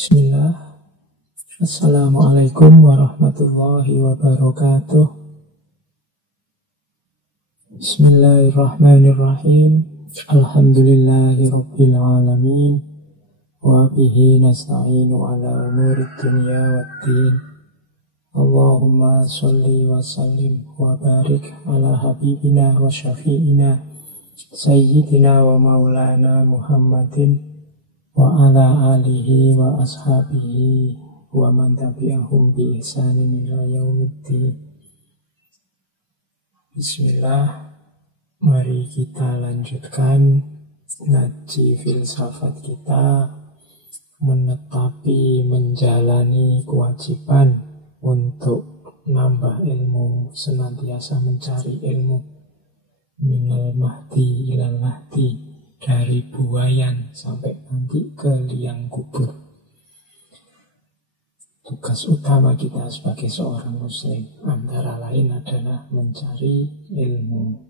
Bismillah. Assalamualaikum warahmatullahi wabarakatuh. Bismillahirrahmanirrahim. Alhamdulillahi rabbil alamin. Wa bihi nasta'inu ala umurid dunya waddin. Allahumma salli wa sallim wa barik ala habibina wa syafi'ina Sayyidina wa maulana Muhammadin wa ala alihi wa ashabihi wa man tabi'ahum bi ihsanin ila yaumiddin. Bismillah, mari kita lanjutkan ngaji filsafat kita, menetapi, menjalani kewajiban untuk nambah ilmu, senantiasa mencari ilmu, minal mahdi ilal lahdi, dari buayan sampai nanti ke liang kubur. Tugas utama kita sebagai seorang muslim antara lain adalah mencari ilmu.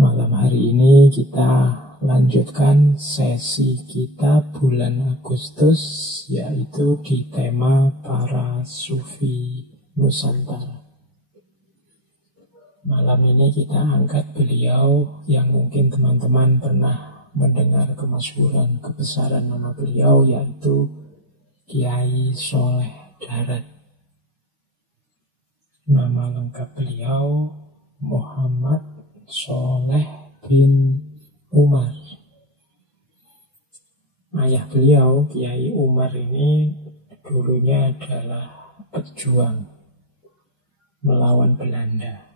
Malam hari ini kita lanjutkan sesi kita bulan Agustus, yaitu di tema para sufi Nusantara. Malam ini kita angkat beliau yang mungkin teman-teman pernah mendengar kemasyhuran kebesaran nama beliau, yaitu Kiai Soleh Darat. Nama lengkap beliau Muhammad Soleh bin Umar. Ayah beliau, Kiai Umar ini dulunya adalah pejuang melawan Belanda.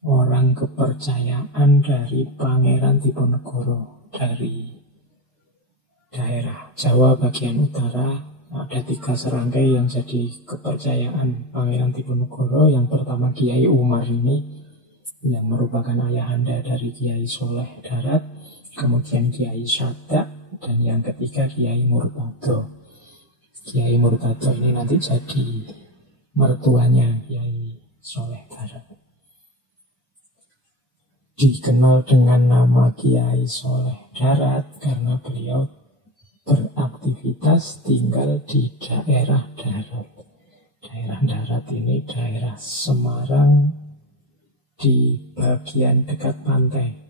Orang kepercayaan dari Pangeran Diponegoro dari daerah Jawa bagian utara. Ada 3 serangkai yang jadi kepercayaan Pangeran Diponegoro. Yang pertama Kiai Umar ini, yang merupakan ayahanda dari Kiai Soleh Darat, kemudian Kiai Syadak, dan yang ketiga Kiai Murtado. Kiai Murtado ini nanti jadi mertuanya Kiai Soleh Darat. Dikenal dengan nama Kiai Soleh Darat karena beliau beraktivitas tinggal di daerah darat. Daerah darat ini daerah Semarang di bagian dekat pantai.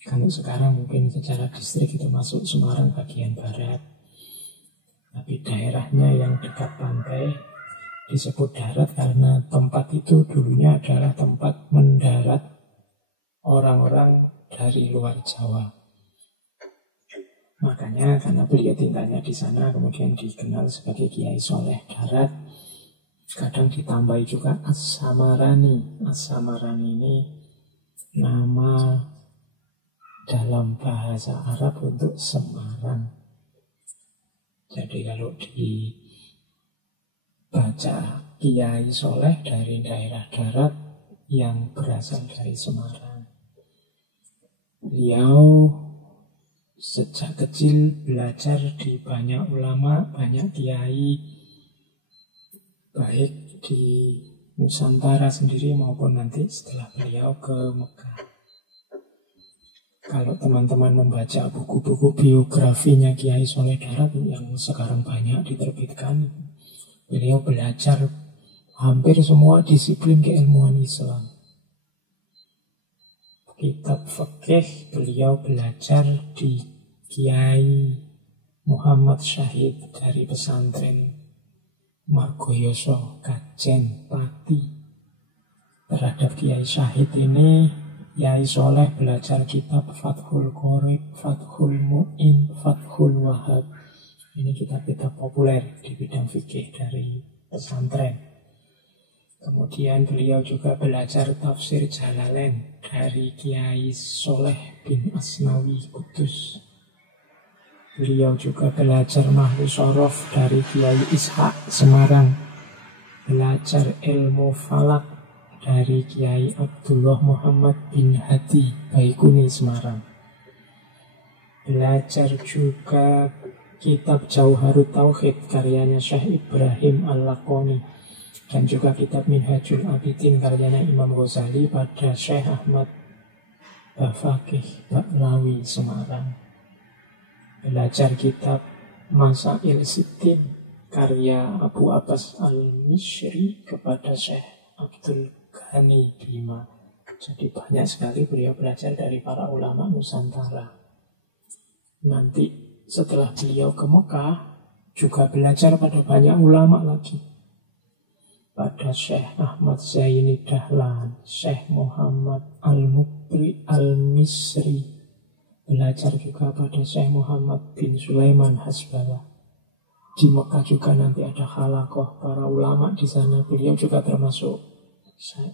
Kalau sekarang mungkin secara distrik itu masuk Semarang bagian barat, tapi daerahnya yang dekat pantai disebut darat karena tempat itu dulunya adalah tempat mendarat orang-orang dari luar Jawa. Makanya karena beliau tinggalnya di sana, kemudian dikenal sebagai Kiai Soleh Darat. Kadang ditambahi juga As-Samarani. As-Samarani ini nama dalam bahasa Arab untuk Semarang. Jadi kalau dibaca Kiai Soleh dari daerah darat yang berasal dari Semarang. Beliau sejak kecil belajar di banyak ulama, banyak kiai, baik di Nusantara sendiri maupun nanti setelah beliau ke Mekah. Kalau teman-teman membaca buku-buku biografinya Kiai Soleh Darat yang sekarang banyak diterbitkan, beliau belajar hampir semua disiplin keilmuan Islam. Kitab fikih beliau belajar di Kiai Muhammad Syahid dari pesantren Margoyoso Kajen Pati. Terhadap Kiai Syahid ini, Kiai Soleh belajar kitab Fathul Qorib, Fathul Mu'in, Fathul Wahab. Ini kitab-kitab populer di bidang fikih dari pesantren. Kemudian beliau juga belajar tafsir Jalalain dari Kiai Soleh bin Asnawi Kudus. Beliau juga belajar Mahlu Sorof dari Kiai Ishaq Semarang. Belajar ilmu falak dari Kiai Abdullah Muhammad bin Hadi Baikuni Semarang. Belajar juga kitab Jauharut Tauhid karyanya Syekh Ibrahim Al-Laqoni. Dan juga kitab Minhajul Abidin karyanya Imam Ghazali pada Syekh Ahmad Bafaqih Baklawi Semarang. Belajar kitab Masail Sittin karya Abu Abbas Al-Misri kepada Syekh Abdul Ghani Bima. Jadi banyak sekali beliau belajar dari para ulama Nusantara. Nanti setelah beliau ke Mekah juga belajar pada banyak ulama lagi. Pada Syekh Ahmad Zaini Dahlan, Syekh Muhammad Al-Mukri Al-Misri. Belajar juga pada Syekh Muhammad bin Sulaiman Hasbala. Di Mekah juga nanti ada halaqah para ulama di sana. Beliau juga termasuk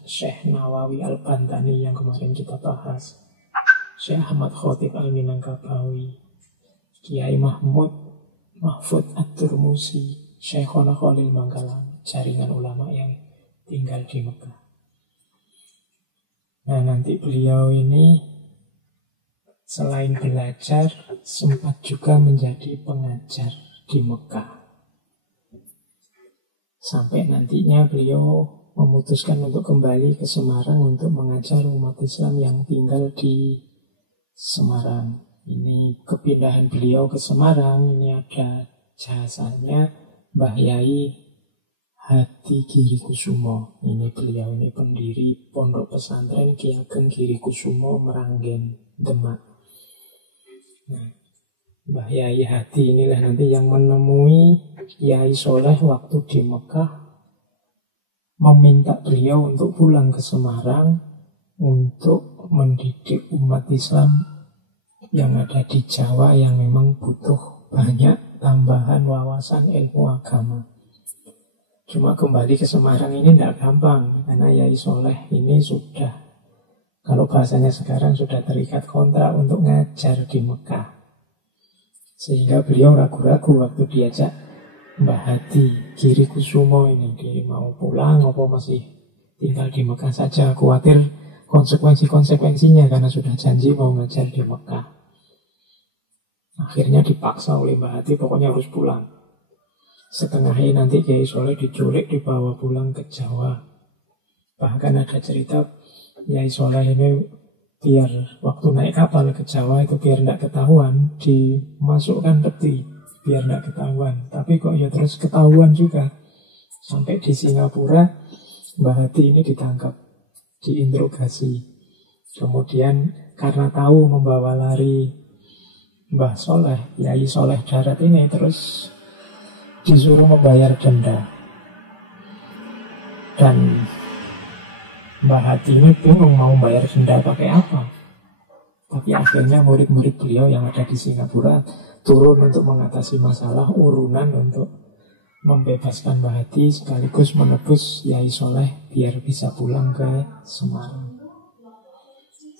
Syekh Nawawi Al-Bantani yang kemarin kita bahas. Syekh Ahmad Khotib Al-Minangkabawi, Kiai Mahfud At-Turmusi, Syekhona Khalil Bangkalan, jaringan ulama yang tinggal di Mekah. Nah, nanti beliau ini selain belajar sempat juga menjadi pengajar di Mekah. Sampai nantinya beliau memutuskan untuk kembali ke Semarang untuk mengajar umat Islam yang tinggal di Semarang. Ini kepindahan beliau ke Semarang, ini ada jasanya Mbah Yai Hadi Giri Kusumo. Ini beliau ini pendiri Pondok Pesantren Ki Ageng Giri Kusumo Meranggen, Demak. Nah, Mbah Yai Hadi inilah nanti yang menemui Yai Soleh waktu di Mekah, meminta beliau untuk pulang ke Semarang untuk mendidik umat Islam yang ada di Jawa yang memang butuh banyak tambahan wawasan ilmu agama. Cuma kembali ke Semarang ini tidak gampang, karena Yai Soleh ini sudah, kalau bahasanya sekarang, sudah terikat kontrak untuk ngajar di Mekah. Sehingga beliau ragu-ragu waktu diajak Mbah Hadi Giri Kusumo ini, dia mau pulang apa masih tinggal di Mekah saja. Khawatir konsekuensinya karena sudah janji mau ngajar di Mekah. Akhirnya dipaksa oleh Mbah Hadi, pokoknya harus pulang. Setengahnya nanti Kiai Soleh diculik, dibawa pulang ke Jawa. Bahkan ada cerita Kiai Soleh ini biar waktu naik kapal ke Jawa itu biar tidak ketahuan, dimasukkan peti biar tidak ketahuan. Tapi kok ya terus ketahuan juga. Sampai di Singapura Mbah Hadi ini ditangkap, diinterogasi. Kemudian karena tahu membawa lari Mbah Soleh, Yai Soleh Darat ini, terus disuruh membayar denda. Dan Mbah Hadi ini bingung mau bayar denda pakai apa. Tapi akhirnya murid-murid beliau yang ada di Singapura turun untuk mengatasi masalah, urunan untuk membebaskan Mbah Hadi sekaligus menebus Yai Soleh biar bisa pulang ke Semarang.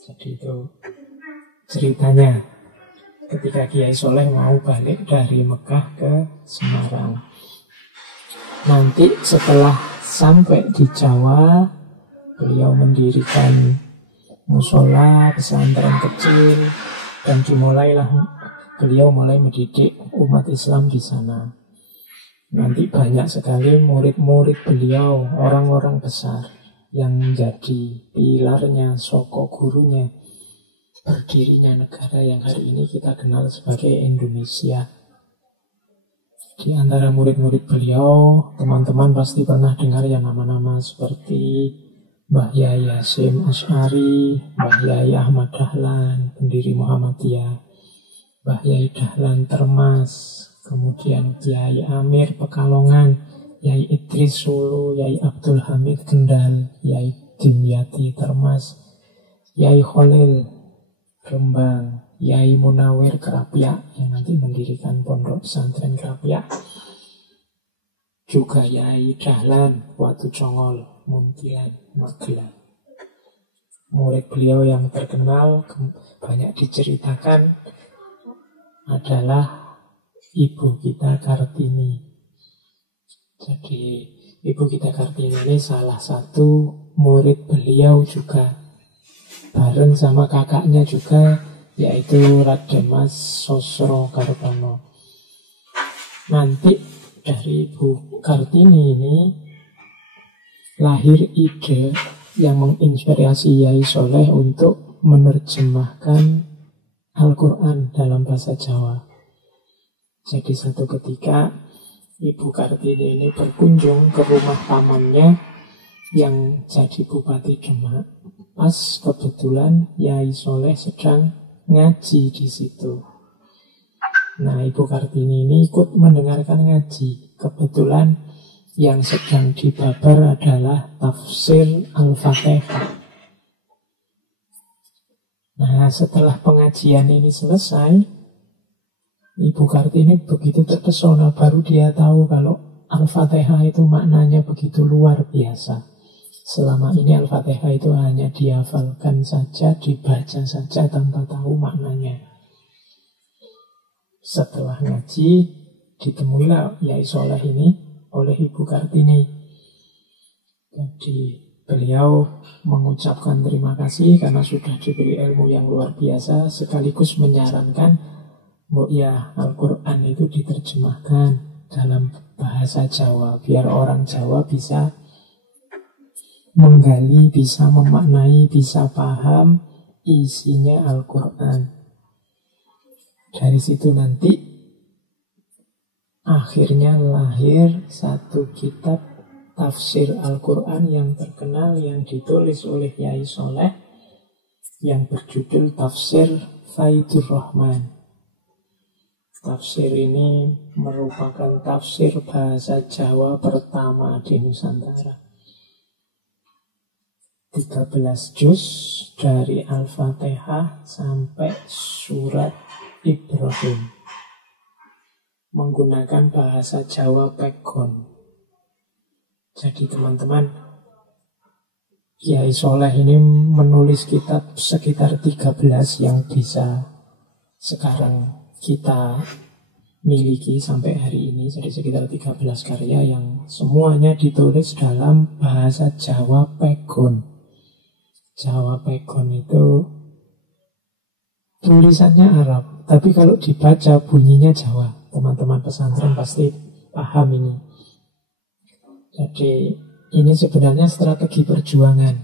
Jadi itu ceritanya ketika Kiai Soleh mau balik dari Mekah ke Semarang. Nanti setelah sampai di Jawa, beliau mendirikan musola, pesantren kecil, dan dimulailah beliau mulai mendidik umat Islam di sana. Nanti banyak sekali murid-murid beliau, orang-orang besar yang menjadi pilarnya, soko gurunya, berdirinya negara yang hari ini kita kenal sebagai Indonesia. Di antara murid-murid beliau, teman-teman pasti pernah dengar yang nama-nama seperti Mbah Yai Hasyim Asy'ari, Mbah Yai Ahmad Dahlan, pendiri Muhammadiyah, Mbah Yai Dahlan Termas, kemudian Kiai Amir Pekalongan, Yai Idris Sulu, Yai Abdul Hamid Kendal, Yai Dimyati Termas, Yai Khalil Rembang, Yai Munawir Kerapyak yang nanti mendirikan pondok pesantren Kerapyak, juga Yai Dahlan Watu Congol, Muntilan, Magelang. Murid beliau yang terkenal banyak diceritakan adalah ibu kita Kartini. Jadi ibu kita Kartini ini salah satu murid beliau juga, bareng sama kakaknya juga, yaitu Raden Mas Sosro Kartono. Nanti dari Ibu Kartini ini lahir ide yang menginspirasi Yai Soleh untuk menerjemahkan Al-Quran dalam bahasa Jawa. Jadi satu ketika Ibu Kartini ini berkunjung ke rumah pamannya yang jadi Bupati Demak. Pas kebetulan Yai Soleh sedang ngaji di situ. Nah, Ibu Kartini ini ikut mendengarkan ngaji. Kebetulan yang sedang dibabar adalah tafsir Al-Fatihah. Nah, setelah pengajian ini selesai, Ibu Kartini begitu terpesona, baru dia tahu kalau Al-Fatihah itu maknanya begitu luar biasa. Selama ini Al-Fatihah itu hanya dihafalkan saja, dibaca saja tanpa tahu maknanya. Setelah ngaji, ditemuilah Yai Soleh ini oleh Ibu Kartini. Jadi beliau mengucapkan terima kasih karena sudah diberi ilmu yang luar biasa, sekaligus menyarankan ya Al-Quran itu diterjemahkan dalam bahasa Jawa, biar orang Jawa bisa menggali, bisa memaknai, bisa paham isinya Al-Quran. Dari situ nanti akhirnya lahir satu kitab tafsir Al-Quran yang terkenal, yang ditulis oleh Yai Soleh, yang berjudul Tafsir Faidur Rahman. Tafsir ini merupakan tafsir bahasa Jawa pertama di Nusantara. 13 juz dari Al-Fatihah sampai surat Ibrahim, menggunakan bahasa Jawa Pegon. Jadi teman-teman, Yai Soleh ini menulis kitab sekitar 13 yang bisa sekarang kita miliki sampai hari ini. Jadi sekitar 13 karya yang semuanya ditulis dalam bahasa Jawa Pegon. Jawa Pegon itu tulisannya Arab, tapi kalau dibaca bunyinya Jawa. Teman-teman pesantren pasti paham ini. Jadi ini sebenarnya strategi perjuangan.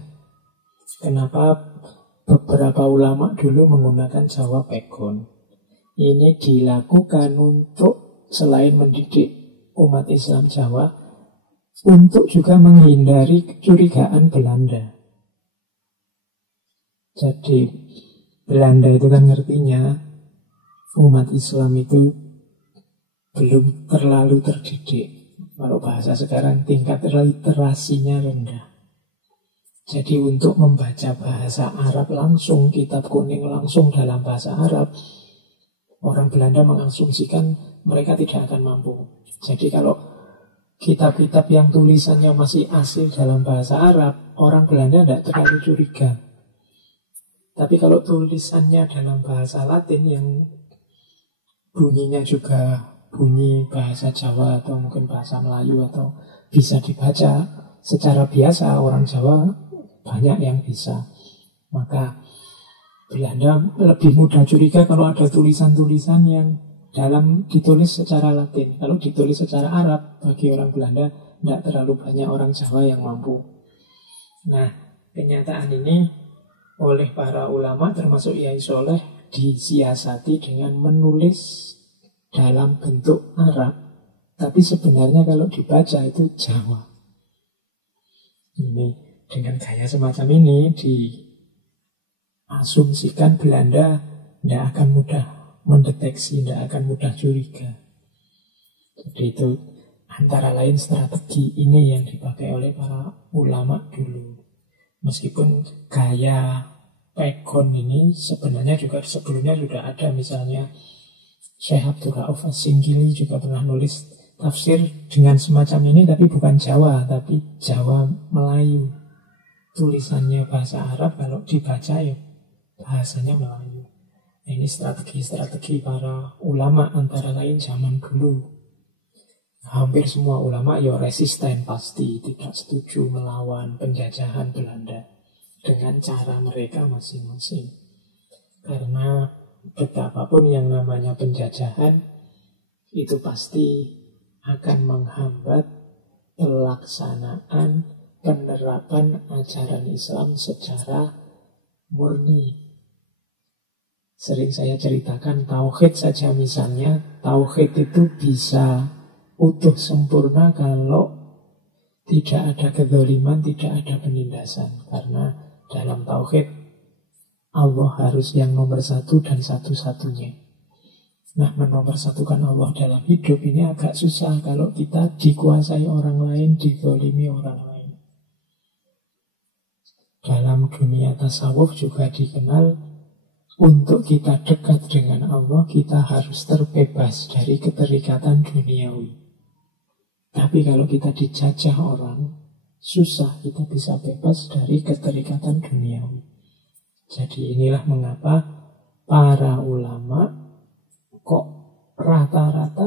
Kenapa beberapa ulama dulu menggunakan Jawa Pegon? Ini dilakukan untuk selain mendidik umat Islam Jawa, untuk juga menghindari kecurigaan Belanda. Jadi Belanda itu kan ngertinya umat Islam itu belum terlalu terdidik. Kalau bahasa sekarang tingkat literasinya rendah. Jadi untuk membaca bahasa Arab langsung, kitab kuning langsung dalam bahasa Arab, orang Belanda mengasumsikan mereka tidak akan mampu. Jadi kalau kitab-kitab yang tulisannya masih asli dalam bahasa Arab, orang Belanda tidak terlalu curiga. Tapi kalau tulisannya dalam bahasa Latin yang bunyinya juga bunyi bahasa Jawa atau mungkin bahasa Melayu atau bisa dibaca secara biasa, orang Jawa banyak yang bisa. Maka Belanda lebih mudah curiga kalau ada tulisan-tulisan yang ditulis secara Latin. Kalau ditulis secara Arab, bagi orang Belanda tidak terlalu banyak orang Jawa yang mampu. Nah, kenyataan ini oleh para ulama termasuk Yai Soleh disiasati dengan menulis dalam bentuk Arab, tapi sebenarnya kalau dibaca itu Jawa. Ini dengan gaya semacam ini diasumsikan Belanda tidak akan mudah mendeteksi, tidak akan mudah curiga. Jadi itu antara lain strategi ini yang dipakai oleh para ulama dulu. Meskipun gaya Pegon ini sebenarnya juga sebelumnya sudah ada, misalnya Syekh Abdul Rauf As-Singkili juga pernah nulis tafsir dengan semacam ini, tapi bukan Jawa, tapi Jawa Melayu. Tulisannya bahasa Arab, kalau dibaca ya bahasanya Melayu. Nah, ini strategi-strategi para ulama antara lain zaman dulu. Hampir semua ulama ya resisten pasti, tidak setuju melawan penjajahan Belanda dengan cara mereka masing-masing. Karena betapapun yang namanya penjajahan itu pasti akan menghambat pelaksanaan penerapan ajaran Islam secara murni. Sering saya ceritakan tauhid saja misalnya, tauhid itu bisa utuh sempurna kalau tidak ada kezaliman, tidak ada penindasan. Karena dalam tauhid Allah harus yang nomor satu dan satu-satunya. Nah, menomorsatukan Allah dalam hidup ini agak susah kalau kita dikuasai orang lain, dizalimi orang lain. Dalam dunia tasawuf juga dikenal untuk kita dekat dengan Allah, kita harus terbebas dari keterikatan duniawi. Tapi kalau kita dijajah orang, susah kita bisa bebas dari keterikatan duniawi. Jadi inilah mengapa para ulama kok rata-rata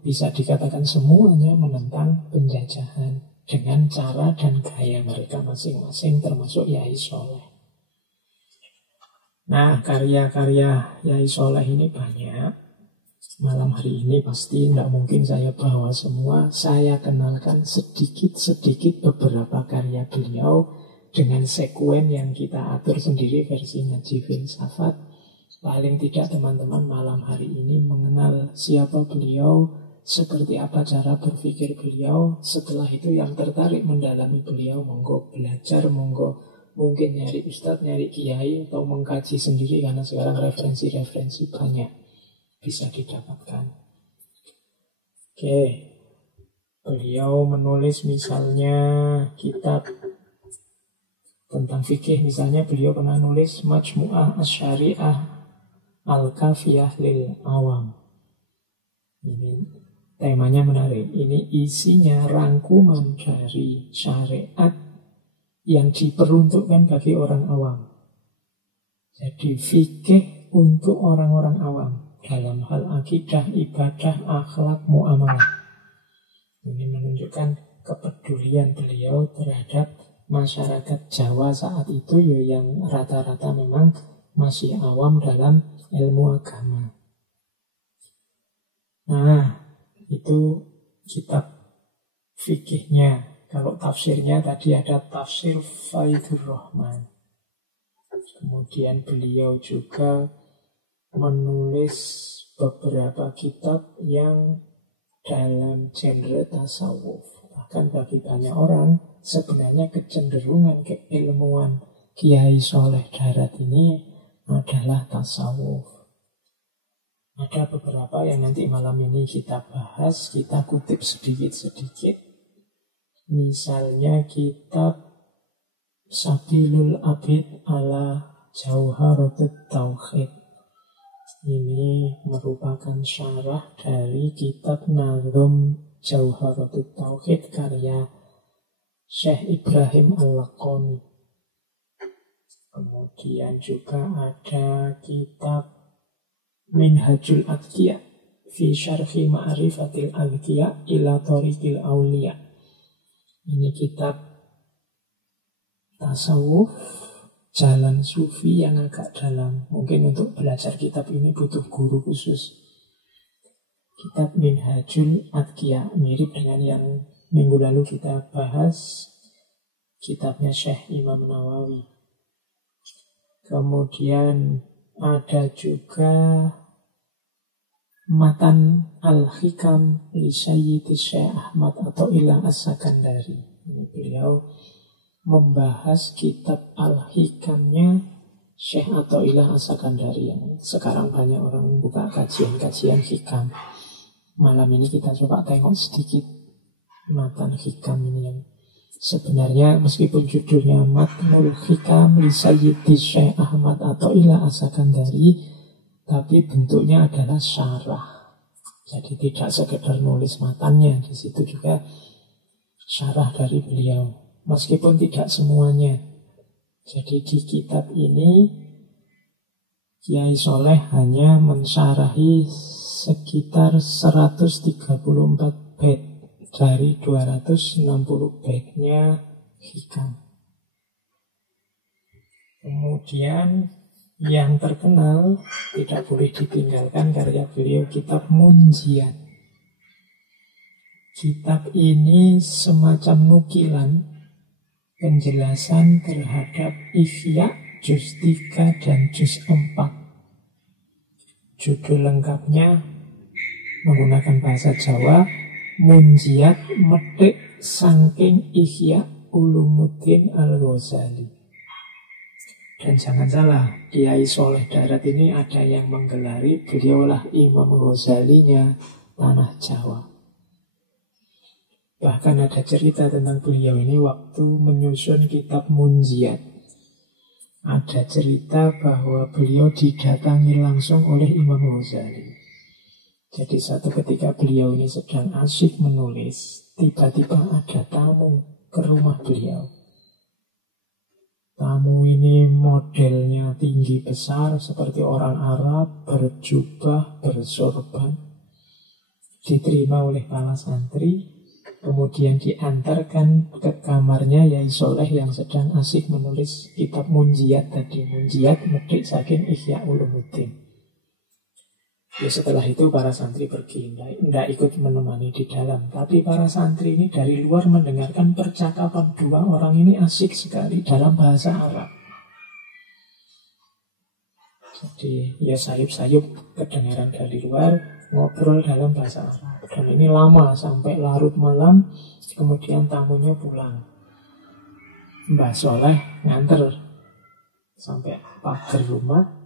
bisa dikatakan semuanya menentang penjajahan dengan cara dan gaya mereka masing-masing, termasuk Yai Soleh. Nah, karya-karya Yai Soleh ini banyak. Malam hari ini pasti tidak mungkin saya bawa semua. Saya kenalkan sedikit-sedikit beberapa karya beliau dengan sekuen yang kita atur sendiri versi Ngaji Filsafat. Paling tidak teman-teman malam hari ini mengenal siapa beliau, seperti apa cara berpikir beliau. Setelah itu yang tertarik mendalami beliau, monggo belajar, monggo mungkin nyari ustadz, nyari kiai, atau mengkaji sendiri, karena sekarang referensi-referensi banyak bisa didapatkan. Oke, beliau menulis misalnya kitab tentang fikih, misalnya beliau pernah nulis Majmu'ah Asy-Syari'ah Al-Kafiyah lil Awam. Ini temanya menarik. Ini isinya rangkuman dari syariat yang diperuntukkan bagi orang awam. Jadi fikih untuk orang-orang awam dalam hal akidah, ibadah, akhlak, muamalah. Ini menunjukkan kepedulian beliau terhadap masyarakat Jawa saat itu yang rata-rata memang masih awam dalam ilmu agama. Nah, itu kitab fikihnya. Kalau tafsirnya tadi ada tafsir Faidur Rahman. Kemudian beliau juga menulis beberapa kitab yang dalam genre tasawuf. Bahkan bagi banyak orang sebenarnya kecenderungan keilmuan Kiai Soleh Darat ini adalah tasawuf. Ada beberapa yang nanti malam ini kita bahas, kita kutip sedikit-sedikit. Misalnya kitab Sabilul Abid ala Jauharatut Tauhid. Ini merupakan syarah dari kitab Nazm Jauharatut Tauhid karya Syekh Ibrahim Al-Laqani. Kemudian juga ada kitab Minhajul Adqiya fi Syarhi Ma'rifatil Adqiya ila Thoriqil Auliya. Ini kitab tasawuf, jalan sufi yang agak dalam. Mungkin untuk belajar kitab ini butuh guru khusus. Kitab Minhajul Adqiya mirip dengan yang minggu lalu kita bahas, kitabnya Syekh Imam Nawawi. Kemudian ada juga Matan Al-Hikam li Sayyidi Syekh Ahmad atau Ilah As-Sakandari. Ini beliau membahas kitab Al-Hikamnya Syekh atau Ilah As-Sakandari yang sekarang banyak orang buka kajian-kajian hikam. Malam ini kita coba tengok sedikit Matan Hikam ini yang sebenarnya meskipun judulnya Matnul Hikam li Sayyidi Syekh Ahmad atau Ilah As-Sakandari, tapi bentuknya adalah syarah. Jadi tidak sekedar nulis matannya, di situ juga syarah dari beliau. Meskipun tidak semuanya. Jadi di kitab ini Kiai Soleh hanya mensyarahi sekitar 134 bait dari 260 baitnya hikam. Kemudian yang terkenal tidak boleh ditinggalkan karya beliau kitab Munjiat. Kitab ini semacam nukilan penjelasan terhadap Ihya juz 3 dan juz 4. Judul lengkapnya menggunakan bahasa Jawa, Munjiat Metik Saking Ihya Ulumuddin Al-Ghazali. Dan jangan salah, Kiai Soleh Darat ini ada yang menggelari beliaulah Imam Ghazalinya tanah Jawa. Bahkan ada cerita tentang beliau ini waktu menyusun kitab Munjiat. Ada cerita bahwa beliau didatangi langsung oleh Imam Ghazali. Jadi satu ketika beliau ini sedang asyik menulis, tiba-tiba ada tamu ke rumah beliau. Tamu ini modelnya tinggi besar seperti orang Arab, berjubah, bersorban. Diterima oleh para santri. Kemudian diantarkan ke kamarnya Yai Soleh yang sedang asik menulis kitab Munjiat tadi. Munjiat Metik Saking Ihya Ulumuddin. Ya setelah itu para santri pergi, tidak ikut menemani di dalam. Tapi para santri ini dari luar mendengarkan percakapan dua orang ini asik sekali dalam bahasa Arab. Jadi ya sayup-sayup kedengaran dari luar, ngobrol dalam bahasa Arab. Dan ini lama sampai larut malam. Kemudian tamunya pulang. Mbah Soleh nganter sampai pagar rumah.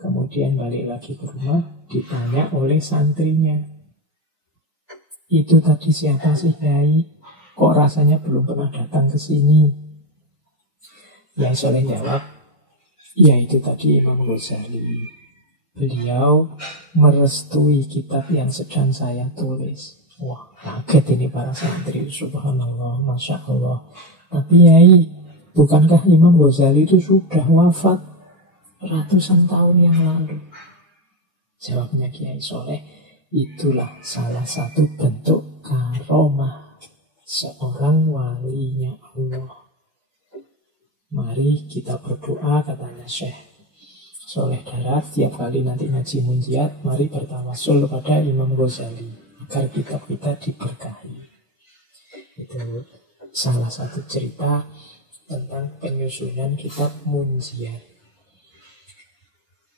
Kemudian balik lagi ke rumah. Ditanya oleh santrinya, itu tadi siapa sih Yai? Kok rasanya belum pernah datang ke sini? Yai Soleh jawab, ya itu tadi Imam Ghazali. Beliau merestui kitab yang sedang saya tulis. Wah, kaget ini para santri. Subhanallah, Masya Allah. Tapi Yai, bukankah Imam Ghazali itu sudah wafat ratusan tahun yang lalu? Jawabnya Kiai Soleh, itulah salah satu bentuk karomah seorang walinya Allah. Mari kita berdoa, katanya Syekh Soleh Darat, tiap kali nanti ngaji Munjiat, mari bertawassul kepada Imam Ghazali agar kitab kita diberkahi. Itu salah satu cerita tentang penyusunan kitab Munjiat.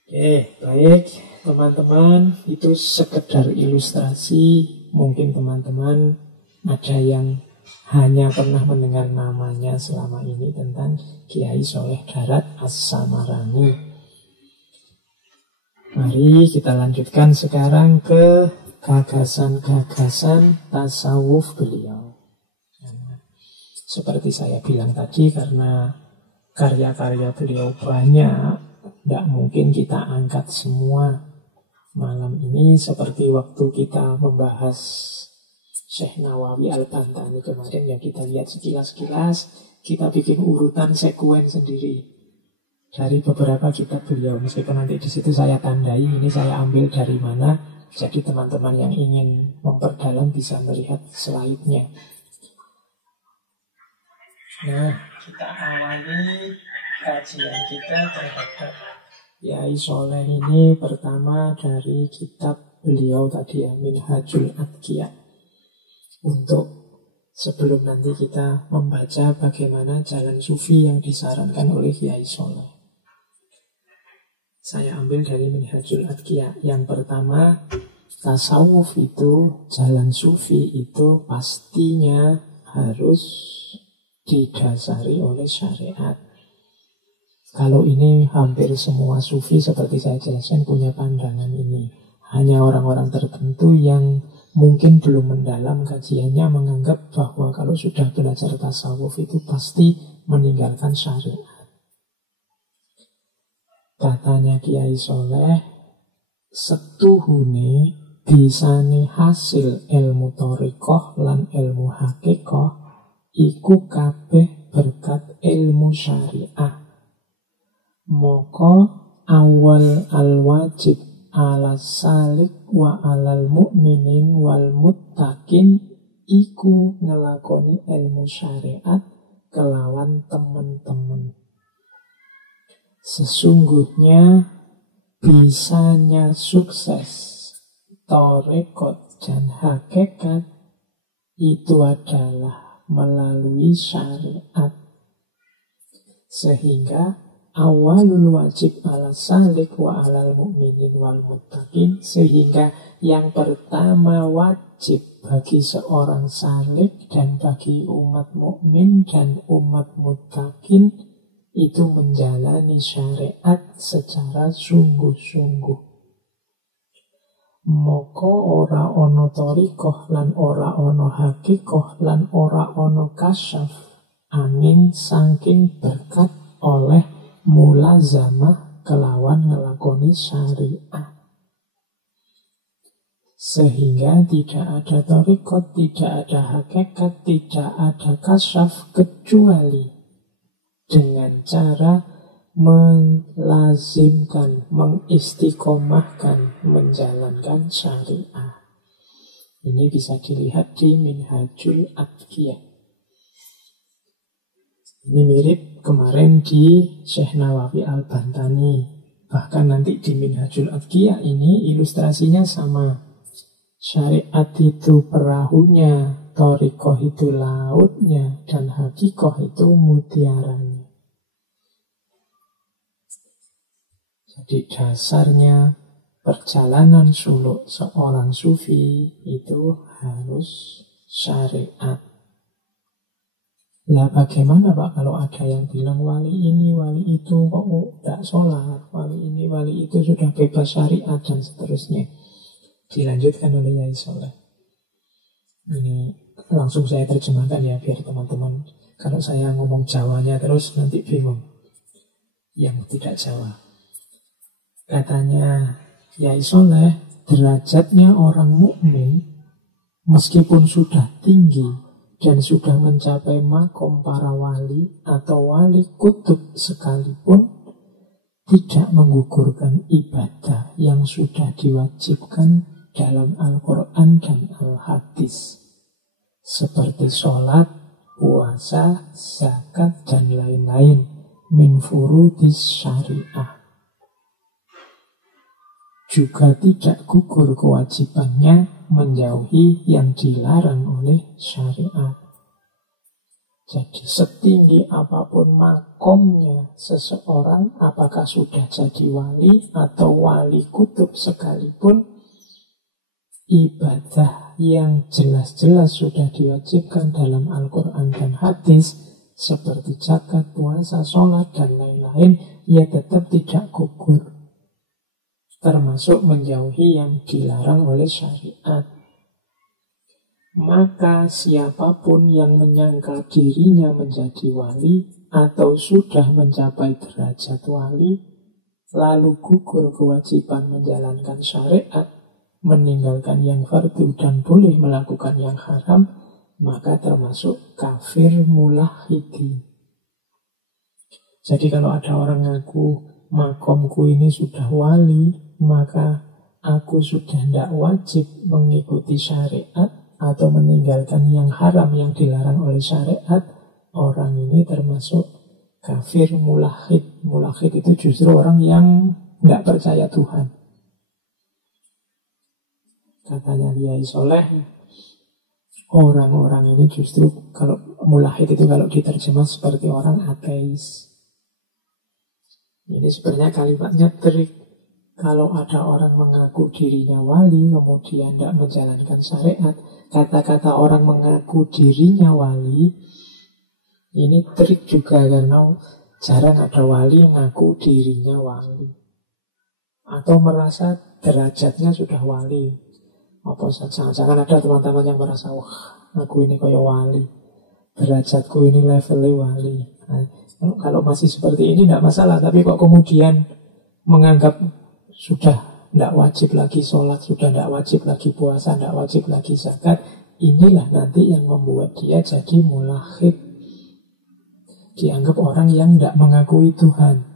Oke, baik teman-teman, itu sekedar ilustrasi. Mungkin teman-teman ada yang hanya pernah mendengar namanya selama ini tentang Kiai Soleh Darat As-Samarani. Mari kita lanjutkan sekarang ke gagasan-gagasan tasawuf beliau. Seperti saya bilang tadi, karena karya-karya beliau banyak, tidak mungkin kita angkat semua malam ini. Seperti waktu kita membahas Syekh Nawawi Al-Bantani kemarin, ya kita lihat sekilas-sekilas, kita bikin urutan sekuen sendiri dari beberapa kitab beliau. Meskipun nanti di situ saya tandai ini saya ambil dari mana, jadi teman-teman yang ingin memperdalam bisa melihat slide-nya. Nah, kita awali kajian kita terhadap Yai Soleh ini pertama dari kitab beliau tadi ya, Minhajul Atqiya. Untuk sebelum nanti kita membaca bagaimana jalan sufi yang disarankan oleh Yai Soleh, saya ambil dari Minhajul Atqiya. Yang pertama, tasawuf itu, jalan sufi itu pastinya harus didasari oleh syariat. Kalau ini hampir semua sufi seperti saya jelaskan punya pandangan ini. Hanya orang-orang tertentu yang mungkin belum mendalam kajiannya menganggap bahwa kalau sudah belajar tasawuf itu pasti meninggalkan syariat. Katanya Kiai Soleh, setuhune bisane hasil ilmu thariqah lan ilmu hakikah iku kabeh berkat ilmu syariah. Moko awal al-wajib ala salik wa alal mu'minin wal muttaqin iku ngelakoni ilmu syariat kelawan teman-teman. Sesungguhnya bisanya sukses tarekot dan hakikat itu adalah melalui syariat. Sehingga awalul wajib ala salik wa alal mu'minin wal muttaqin, sehingga yang pertama wajib bagi seorang salik dan bagi umat mukmin dan umat muttaqin itu menjalani syariat secara sungguh-sungguh. Moko ora ono torikoh lan ora ono hakikoh lan ora ono kasyaf angin saking berkat oleh mulazamah kelawan ngelakoni syariat. Sehingga tidak ada torikot, tidak ada hakikat, tidak ada kasyaf kecuali dengan cara melazimkan, mengistiqomahkan, menjalankan syariah. Ini bisa dilihat di Minhajul Adhiyah. Ini mirip kemarin di Syekh Nawawi Al-Bantani. Bahkan nanti di Minhajul Adhiyah ini ilustrasinya sama. Syariat itu perahunya, thariqah itu lautnya, dan hakikoh itu mutiaranya. Jadi dasarnya perjalanan suluk seorang sufi itu harus syariat. Lah bagaimana Pak kalau ada yang bilang wali ini, wali itu kok tidak sholat, wali ini, wali itu sudah bebas syariat dan seterusnya. Dilanjutkan oleh Yai Soleh. Ini langsung saya terjemahkan ya biar teman-teman, kalau saya ngomong Jawanya terus nanti bingung yang tidak Jawa. Katanya Yai Soleh, derajatnya orang mukmin meskipun sudah tinggi dan sudah mencapai makom para wali atau wali kutub sekalipun, tidak menggugurkan ibadah yang sudah diwajibkan dalam Al-Quran dan Al-Hadis, seperti sholat, puasa, zakat, dan lain-lain min furudis syariah. Juga tidak gugur kewajibannya menjauhi yang dilarang oleh syariat. Jadi setinggi apapun makomnya seseorang, apakah sudah jadi wali atau wali kutub sekalipun, ibadah yang jelas-jelas sudah diwajibkan dalam Al-Quran dan Hadis seperti zakat, puasa, sholat, dan lain-lain, ia tetap tidak gugur, termasuk menjauhi yang dilarang oleh syariat. Maka siapapun yang menyangka dirinya menjadi wali atau sudah mencapai derajat wali, lalu gugur kewajiban menjalankan syariat, meninggalkan yang fardu dan boleh melakukan yang haram, maka termasuk kafir mulahidin. Jadi kalau ada orang ngaku makomku ini sudah wali, maka aku sudah tidak wajib mengikuti syariat atau meninggalkan yang haram yang dilarang oleh syariat, orang ini termasuk kafir mulahid. Mulahid itu justru orang yang tidak percaya Tuhan. Katanya Yai Soleh, orang-orang ini justru, kalau mulahid itu kalau diterjemah seperti orang ateis. Ini sebenarnya kalimatnya trik. Kalau ada orang mengaku dirinya wali, kemudian tidak menjalankan syariat, kata-kata orang mengaku dirinya wali, ini trik juga karena jarang ada wali yang mengaku dirinya wali. Atau merasa derajatnya sudah wali. Apa jangan ada teman-teman yang merasa, wah, aku ini kayak wali, derajatku ini levelnya wali. Nah, kalau masih seperti ini tidak masalah, tapi kok kemudian menganggap sudah tidak wajib lagi sholat, sudah tidak wajib lagi puasa, tidak wajib lagi zakat, inilah nanti yang membuat dia jadi mulahid. Dianggap orang yang tidak mengakui Tuhan.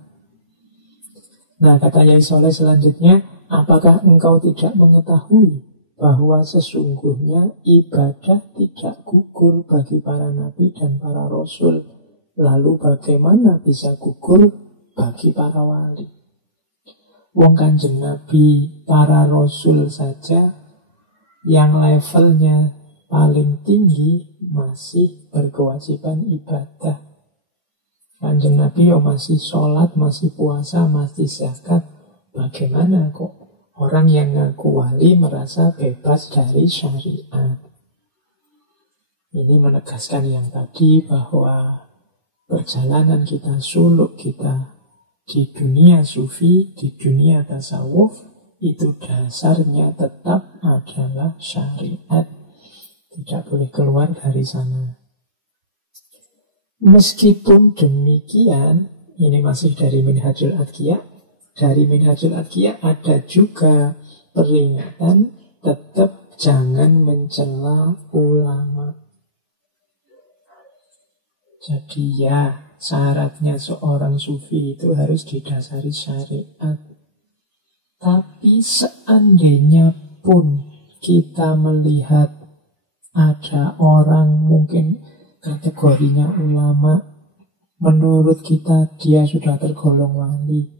Nah, kata Yai Soleh selanjutnya, apakah engkau tidak mengetahui bahwa sesungguhnya ibadah tidak gugur bagi para nabi dan para rasul? Lalu bagaimana bisa gugur bagi para wali? Wong Kanjeng Nabi, para rasul saja yang levelnya paling tinggi masih berkewajiban ibadah. Kanjeng Nabi masih sholat, masih puasa, masih zakat. Bagaimana kok orang yang ngaku wali merasa bebas dari syariat? Ini menegaskan yang tadi bahwa perjalanan kita, suluk kita di dunia sufi, di dunia tasawuf, itu dasarnya tetap adalah syariat. Tidak boleh keluar dari sana. Meskipun demikian, ini masih dari Minhajul Adqiyah. Dari Minhajul Adqiyah ada juga peringatan tetap jangan mencela ulama. Jadi ya, syaratnya seorang sufi itu harus didasari syariat. Tapi seandainya pun kita melihat ada orang mungkin kategorinya ulama, menurut kita dia sudah tergolong wali,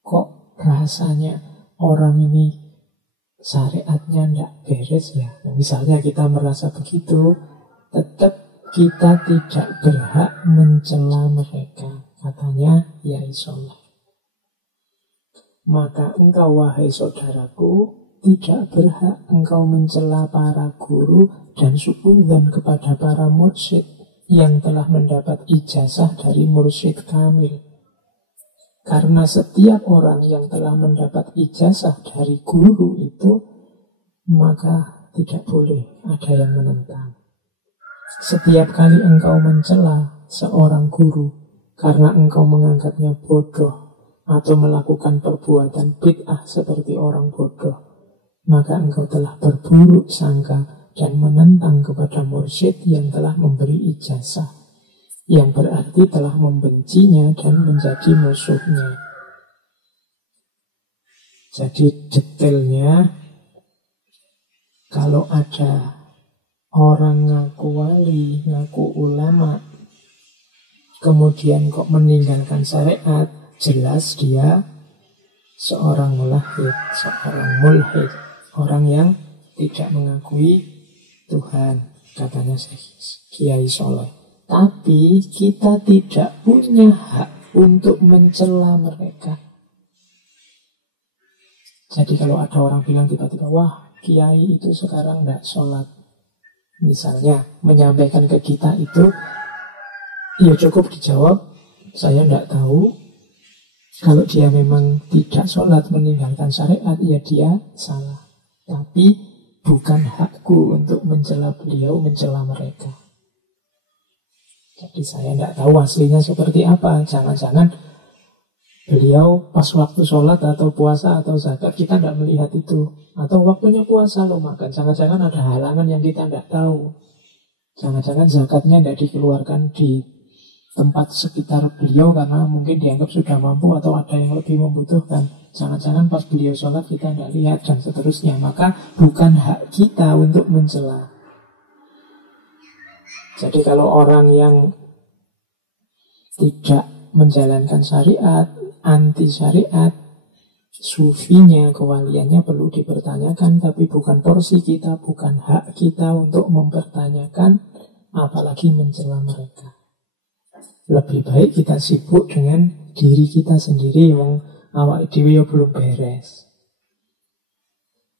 kok rasanya orang ini syariatnya tidak beres ya. Misalnya kita merasa begitu, tetap kita tidak berhak mencela mereka. Katanya Yai Soleh. Maka engkau wahai saudaraku, tidak berhak engkau mencela para guru dan suudzon kepada para mursyid yang telah mendapat ijazah dari mursyid kamil. Karena setiap orang yang telah mendapat ijazah dari guru itu, maka tidak boleh ada yang menentang. Setiap kali engkau mencela seorang guru karena engkau menganggapnya bodoh atau melakukan perbuatan bid'ah seperti orang bodoh, maka engkau telah berburuk sangka dan menentang kepada mursyid yang telah memberi ijazah, yang berarti telah membencinya dan menjadi musuhnya. Jadi detailnya, kalau ada orang ngaku wali, ngaku ulama, kemudian kok meninggalkan syariat, jelas dia seorang mulahid, seorang mulhid, orang yang tidak mengakui Tuhan, katanya Kiai Soleh. Tapi kita tidak punya hak untuk mencela mereka. Jadi kalau ada orang bilang tiba-tiba, wah Kiai itu sekarang tidak sholat, misalnya menyampaikan ke kita itu, ya cukup dijawab, saya tidak tahu. Kalau dia memang tidak sholat, meninggalkan syariat, ya dia salah. Tapi bukan hakku untuk mencela beliau, mencela mereka. Jadi saya tidak tahu aslinya seperti apa. Jangan-jangan beliau pas waktu sholat atau puasa atau zakat kita tidak melihat itu. Atau waktunya puasa loh makan. Jangan-jangan ada halangan yang kita tidak tahu. Jangan-jangan zakatnya tidak dikeluarkan di tempat sekitar beliau karena mungkin dianggap sudah mampu atau ada yang lebih membutuhkan. Jangan-jangan pas beliau sholat kita tidak lihat dan seterusnya. Maka bukan hak kita untuk mencela. Jadi kalau orang yang tidak menjalankan syariat, anti syariat, sufinya, kewaliannya perlu dipertanyakan. Tapi bukan porsi kita, bukan hak kita untuk mempertanyakan, apalagi mencela mereka. Lebih baik kita sibuk dengan diri kita sendiri yang awak dhewe belum beres.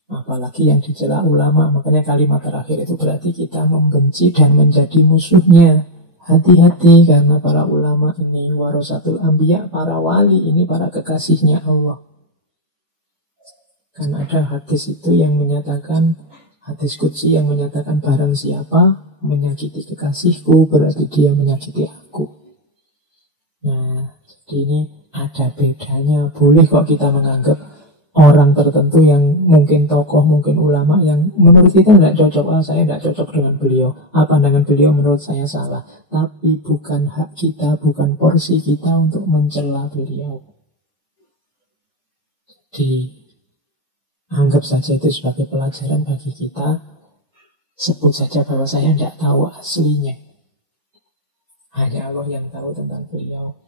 Apalagi yang dicela ulama. Makanya kalimat terakhir itu berarti kita membenci dan menjadi musuhnya. Hati-hati, karena para ulama ini warasatul anbiya, para wali ini para kekasihnya Allah. Kan ada hadis itu yang menyatakan, hadis qudsi yang menyatakan barang siapa menyakiti kekasihku berarti dia menyakiti aku. Nah, jadi ini ada bedanya. Boleh kok kita menganggap orang tertentu yang mungkin tokoh, mungkin ulama yang menurut kita tidak cocok. Saya tidak cocok dengan beliau. Pandangan beliau menurut saya salah. Tapi bukan hak kita, bukan porsi kita untuk mencela beliau. Anggap saja itu sebagai pelajaran bagi kita. Sebut saja bahwa saya tidak tahu aslinya. Hanya Allah yang tahu tentang beliau.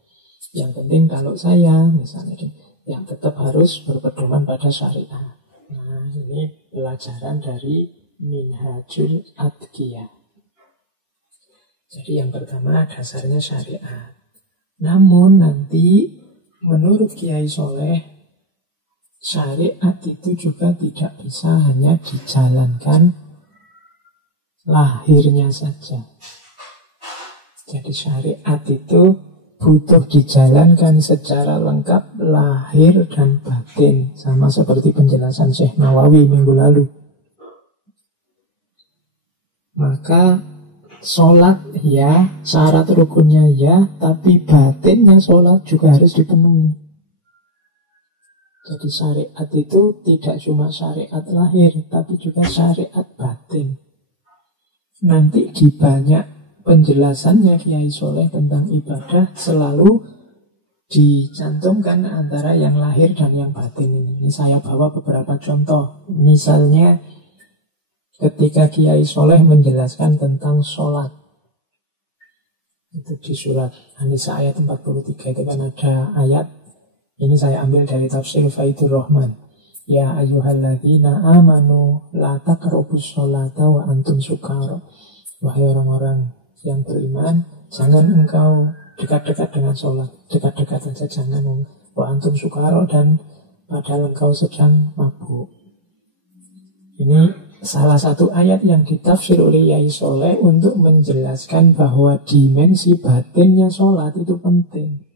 Yang penting kalau saya misalnya yang tetap harus berpedoman pada syariat. Nah, ini pelajaran dari Minhajul Adqiyah. Jadi yang pertama dasarnya syariat. Namun nanti menurut Kiai Soleh, syariat itu juga tidak bisa hanya dijalankan lahirnya saja. Jadi syariat itu butuh dijalankan secara lengkap lahir dan batin. Sama seperti penjelasan Syekh Nawawi minggu lalu. Maka sholat ya, syarat rukunnya ya, tapi batinnya sholat juga harus dipenuhi. Jadi syariat itu tidak cuma syariat lahir, tapi juga syariat batin. Nanti di banyak penjelasannya Kiai Soleh tentang ibadah selalu dicantumkan antara yang lahir dan yang batin ini. Ini saya bawa beberapa contoh. Misalnya ketika Kiai Soleh menjelaskan tentang sholat, itu di surat An-Nisa ayat 43 itu kan ada ayat. Ini saya ambil dari tafsir Faidur Rahman. Ya ayyuhalladzina amanu la taqrabus sholata wa antum sukara. Wahai orang-orang yang beriman, jangan engkau dekat-dekat dengan sholat. Dekat-dekat saja jangan. Wa antum sukara, dan padahal engkau sedang mabuk. Ini salah satu ayat yang ditafsir oleh Kiai Soleh untuk menjelaskan bahwa dimensi batinnya sholat itu penting.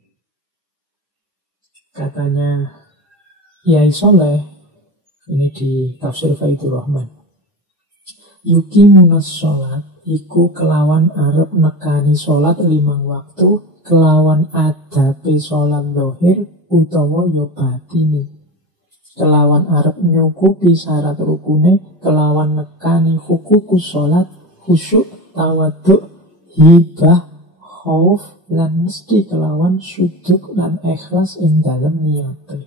Katanya Kiai Soleh, ini di tafsir Faidur Rahman, yukimunas sholat iku kelawan arep nekani sholat 5 waktu, kelawan adabe sholat dohir utawa yo batine, kelawan arep nyukupi syarat rukune, kelawan nekani hukukus sholat, khusyuk, tawaduk, hibah, khauf, lan mesti kelawan syuduk lan ikhlas ing dalem niate.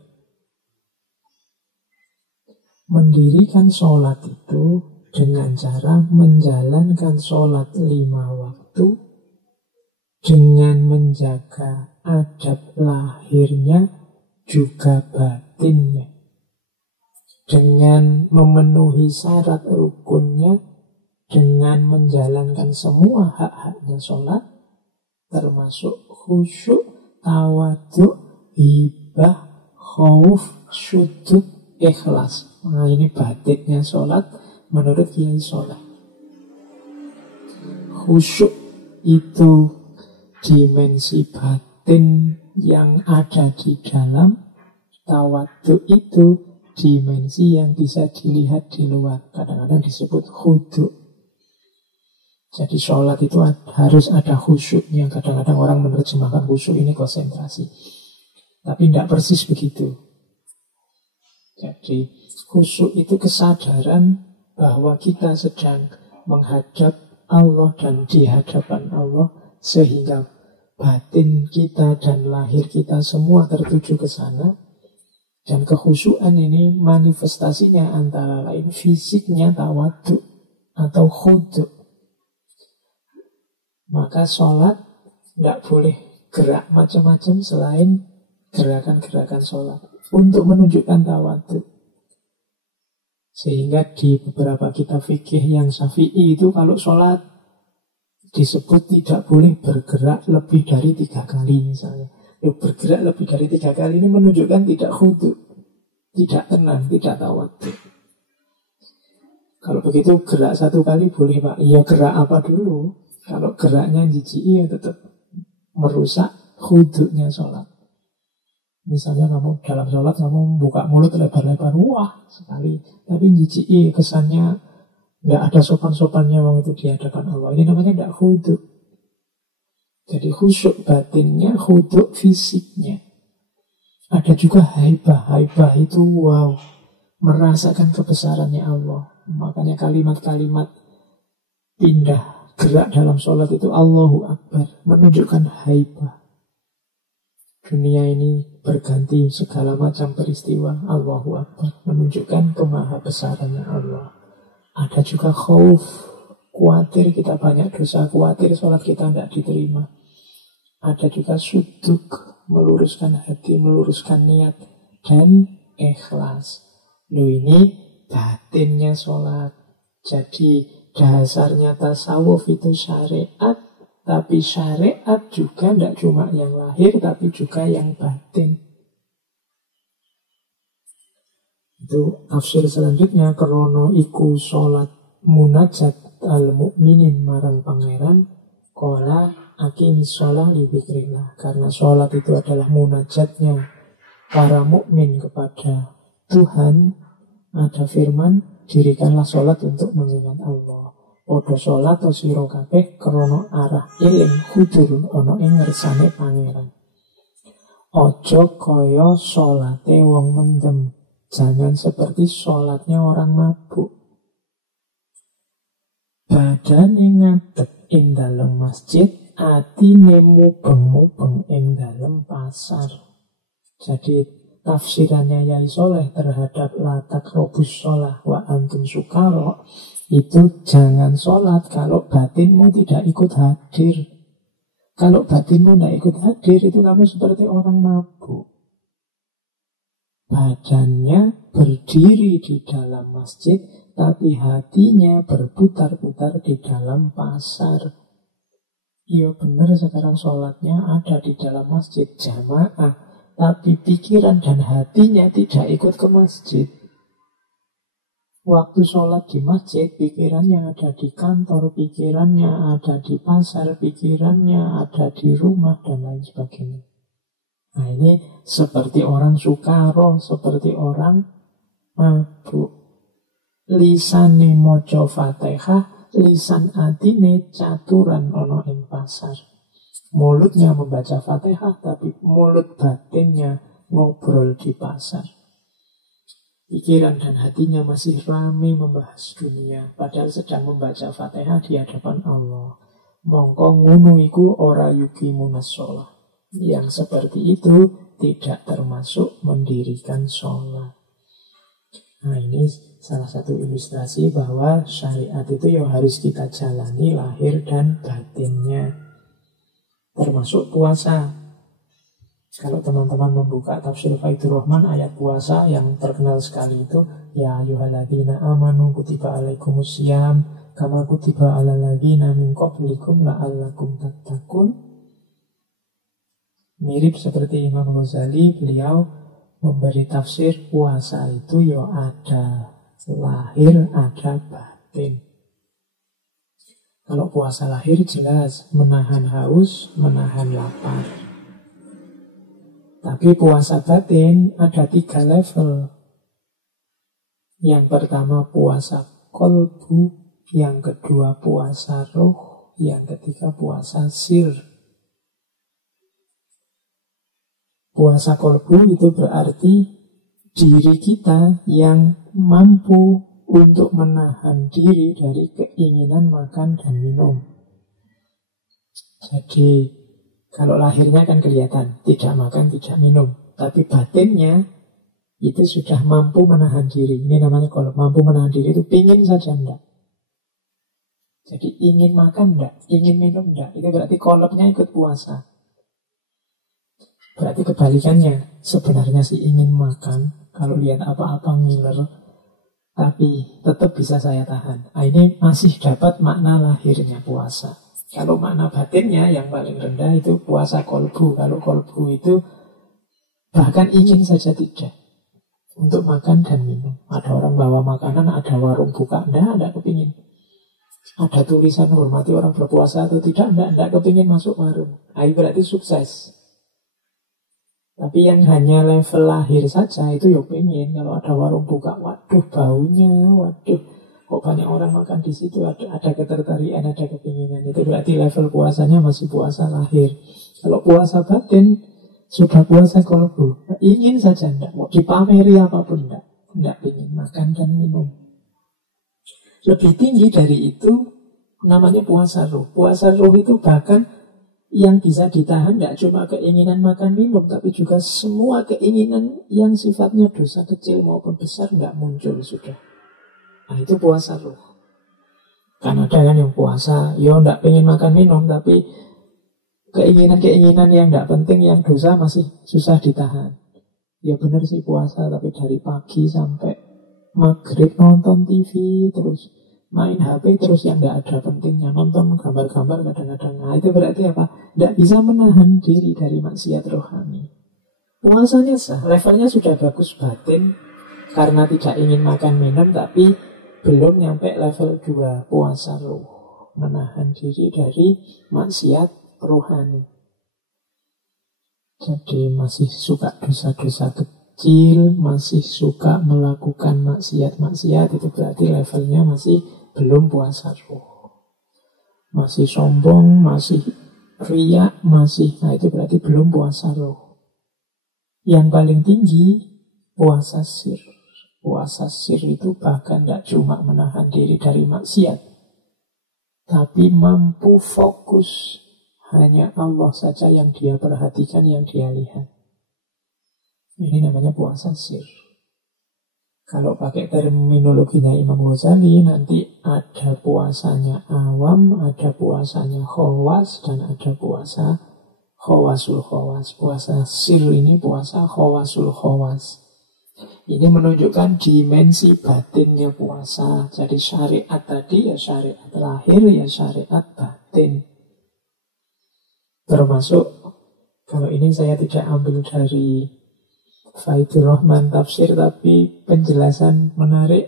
Mendirikan sholat itu dengan cara menjalankan sholat 5 waktu, dengan menjaga adab lahirnya juga batinnya, dengan memenuhi syarat rukunnya, dengan menjalankan semua hak-haknya sholat, termasuk khusyuk, tawaduk, hibah, khauf, syuduk, ikhlas. Nah, ini batinnya sholat menurut Kiai Soleh. Khusyuk itu dimensi batin yang ada di dalam. Tawaduk itu dimensi yang bisa dilihat di luar. Kadang-kadang disebut khudu. Jadi sholat itu harus ada khusyuknya. Kadang-kadang orang menerjemahkan khusyuk ini konsentrasi, tapi tidak persis begitu. Jadi khusyuk itu kesadaran bahwa kita sedang menghadap Allah dan di hadapan Allah, sehingga batin kita dan lahir kita semua tertuju ke sana. Dan kekhusyuan ini manifestasinya antara lain fisiknya tawaduk atau khudu. Maka sholat tidak boleh gerak macam-macam selain gerakan-gerakan sholat untuk menunjukkan tawaduk. Sehingga di beberapa kitab fikih yang Syafi'i itu kalau sholat disebut tidak boleh bergerak lebih dari 3 kali misalnya. Bergerak lebih dari 3 kali ini menunjukkan tidak khudu, tidak tenang, tidak tawaduk. Kalau begitu gerak 1 kali boleh Pak. Iya, gerak apa dulu? Kalau geraknya jijiki ya tetap merusak khudunya sholat. Misalnya kamu dalam sholat kamu buka mulut lebar-lebar, wah sekali, tapi jijiki kesannya nggak ada sopan-sopannya waktu itu di hadapan Allah. Ini namanya tidak khudu. Jadi khusyuk batinnya, khudu fisiknya. Ada juga haibah. Haibah itu wow, merasakan kebesarannya Allah. Makanya kalimat-kalimat pindah gerak dalam sholat itu Allahu Akbar, menunjukkan haibah. Dunia ini berganti segala macam peristiwa, Allahu Akbar, menunjukkan kemahabesarannya Allah. Ada juga khauf, khawatir kita banyak dosa, khawatir sholat kita tidak diterima. Ada juga suduk, meluruskan hati, meluruskan niat, dan ikhlas. Loh, ini batinnya sholat. Jadi dasarnya tasawuf itu syariat, Tapi syariat juga tidak cuma yang lahir, tapi juga yang batin. Itu tafsir selanjutnya, krono iku sholat munajat al-mu'minin marang pangeran, kola aqimis sholat li dzikrillah. Karena sholat itu adalah munajatnya para mukmin kepada Tuhan, ada firman, dirikanlah sholat untuk mengingat Allah. Podo sholat o siro kabeh krono arah iling hudur ono ing ngersane pangeran. Ojo koyo sholate wong mendem. Jangan seperti sholatnya orang mabuk. Badane ngadeg ing dalem masjid, atine mubeng-mubeng ing dalem pasar. Jadi tafsirannya Yai Soleh terhadap la taqrabus sholah wa antum sukara itu jangan sholat kalau batinmu tidak ikut hadir. Kalau batinmu tidak ikut hadir itu kamu seperti orang mabuk. Badannya berdiri di dalam masjid, tapi hatinya berputar-putar di dalam pasar. Iya benar sekarang sholatnya ada di dalam masjid jamaah, tapi pikiran dan hatinya tidak ikut ke masjid. Waktu sholat di masjid, pikirannya ada di kantor, pikirannya ada di pasar, pikirannya ada di rumah, dan lain sebagainya. Nah ini seperti orang sukaro, seperti orang mabuk. Lisane moco fatihah, lisan atine caturan ono ing pasar. Mulutnya membaca fatihah, tapi mulut batinnya ngobrol di pasar. Pikiran dan hatinya masih ramai membahas dunia, padahal sedang membaca fatihah di hadapan Allah. Mongko ngunu iku ora yuqimunas shalah. Yang seperti itu tidak termasuk mendirikan sholat. Nah ini salah satu ilustrasi bahwa syariat itu ya harus kita jalani lahir dan batinnya. Termasuk puasa. Kalau teman-teman membuka tafsir Faidur Rahman, ayat puasa yang terkenal sekali itu, ya ayyuhalladzina amanu kutiba alaikumusiyam kama kutiba alal ladzina min qablikum la'allakum tattaqun. Mirip seperti Imam Ghazali, beliau memberi tafsir puasa itu ya ada lahir, ada batin. Kalau puasa lahir jelas menahan haus, menahan lapar. Tapi puasa batin ada 3 level. Yang pertama puasa kolbu, yang kedua puasa ruh, yang ketiga puasa sir. Puasa kolbu itu berarti diri kita yang mampu untuk menahan diri dari keinginan makan dan minum. Jadi kalau lahirnya kan kelihatan tidak makan, tidak minum, tapi batinnya itu sudah mampu menahan diri. Ini namanya kalau mampu menahan diri itu pingin saja enggak. Jadi ingin makan enggak, ingin minum enggak, itu berarti kolbnya ikut puasa. Berarti kebalikannya, sebenarnya sih ingin makan, kalau lihat apa-apa ngiler, tapi tetap bisa saya tahan. Nah, ini masih dapat makna lahirnya puasa. Kalau makna batinnya yang paling rendah itu puasa kolbu. Kalau kolbu itu bahkan ingin saja tidak untuk makan dan minum. Ada orang bawa makanan, ada warung buka, enggak kepingin. Ada tulisan hormati orang berpuasa atau tidak, enggak kepingin masuk warung. Nah, ini berarti sukses. Tapi yang hanya level lahir saja itu ya pengen. Kalau ada warung buka, waduh baunya, waduh kok banyak orang makan di situ, ada ketertarikan, ada kepinginan. Itu berarti level puasanya masih puasa lahir. Kalau puasa batin sudah puasa kolbu, ingin saja enggak, mau dipameri apapun enggak ingin makan dan minum. Lebih tinggi dari itu namanya puasa ruh. Puasa ruh itu bahkan yang bisa ditahan tidak cuma keinginan makan minum, tapi juga semua keinginan yang sifatnya dosa kecil maupun besar tidak muncul sudah. Nah itu puasa ruh. Kan ada kan yang puasa, ya tidak pengen makan minum, tapi keinginan-keinginan yang tidak penting, yang dosa masih susah ditahan. Ya benar sih puasa, tapi dari pagi sampai maghrib nonton TV terus, main HP terus yang tidak ada pentingnya, nonton gambar-gambar kadang-kadang. Nah, itu berarti apa? Tidak bisa menahan diri dari maksiat rohani. Puasanya sah, levelnya sudah bagus batin karena tidak ingin makan minum, tapi belum nyampe level 2 puasa ruh, menahan diri dari maksiat rohani. Jadi masih suka dosa-dosa kecil, masih suka melakukan maksiat-maksiat, itu berarti levelnya masih belum puasa ruh. Masih sombong, masih riya, masih, nah itu berarti belum puasa ruh. Yang paling tinggi puasa sir. Puasa sir itu bahkan tidak cuma menahan diri dari maksiat, tapi mampu fokus. Hanya Allah saja yang dia perhatikan, yang dia lihat. Ini namanya puasa sir. Kalau pakai terminologinya Imam Ghazali, nanti ada puasanya awam, ada puasanya khawas, dan ada puasa khawasul khawas. Puasa sir ini puasa khawasul khawas. Ini menunjukkan dimensi batinnya puasa. Jadi syariat tadi ya syariat lahir, ya syariat batin. Termasuk, kalau ini saya tidak ambil dari Faidur Rahman Tafsir, tapi penjelasan menarik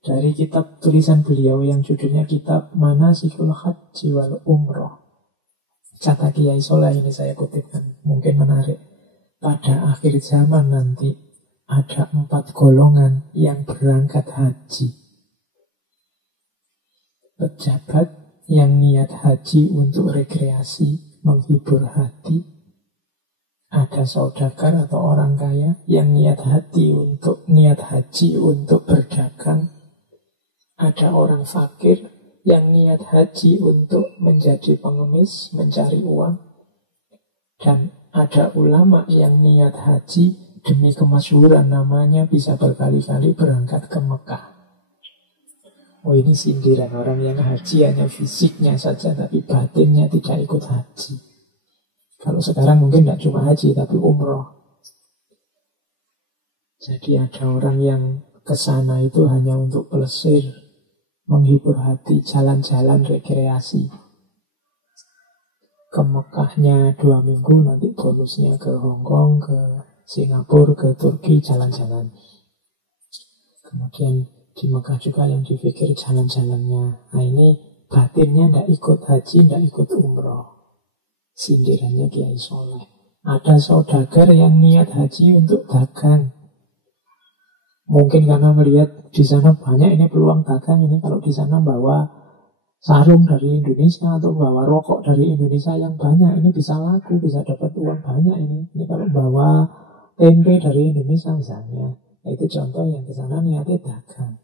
dari kitab tulisan beliau yang judulnya Kitab Manasikul Haji wal Umroh. Kata Kiai Soleh ini saya kutipkan, mungkin menarik. Pada akhir zaman nanti ada 4 golongan yang berangkat haji. Pejabat yang niat haji untuk rekreasi, menghibur hati. Ada saudagar atau orang kaya yang niat haji untuk berdagang. Ada orang fakir yang niat haji untuk menjadi pengemis, mencari uang. Dan ada ulama yang niat haji demi kemasyhuran namanya, bisa berkali-kali berangkat ke Mekah. Oh, ini sindiran orang yang haji hanya fisiknya saja, tapi batinnya tidak ikut haji. Kalau sekarang mungkin tidak cuma haji, tapi umroh. Jadi ada orang yang ke sana itu hanya untuk plesir, menghibur hati, jalan-jalan rekreasi. Ke Mekahnya 2 minggu, nanti bonusnya ke Hong Kong, ke Singapura, ke Turki, jalan-jalan. Kemudian di Mekah juga yang dipikir jalan-jalannya. Nah, ini batinnya tidak ikut haji, tidak ikut umroh. Sindirannya Kiai Soleh. Ada saudagar yang niat haji untuk dagang. Mungkin karena melihat di sana banyak ini peluang dagang ini. Kalau di sana bawa sarung dari Indonesia atau bawa rokok dari Indonesia yang banyak, ini bisa laku, bisa dapat uang banyak ini. Ini kalau bawa tempe dari Indonesia misalnya, itu contoh yang di sana niatnya dagang.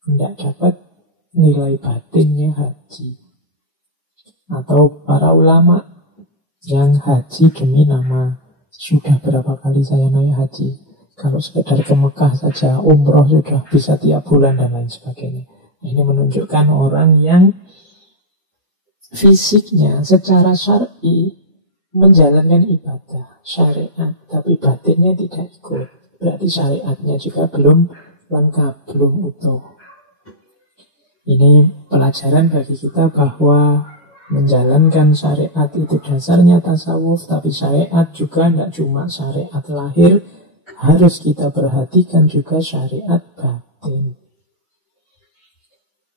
Tidak dapat nilai batinnya haji. Atau para ulama yang haji demi nama. Sudah berapa kali saya naik haji? Kalau sekedar ke Mekah saja, umroh sudah bisa tiap bulan dan lain sebagainya. Ini menunjukkan orang yang fisiknya secara syar'i menjalankan ibadah syariat, tapi batinnya tidak ikut. Berarti syariatnya juga belum lengkap, belum utuh. Ini pelajaran bagi kita bahwa menjalankan syariat itu dasarnya tasawuf, tapi syariat juga tidak cuma syariat lahir, harus kita perhatikan juga syariat batin.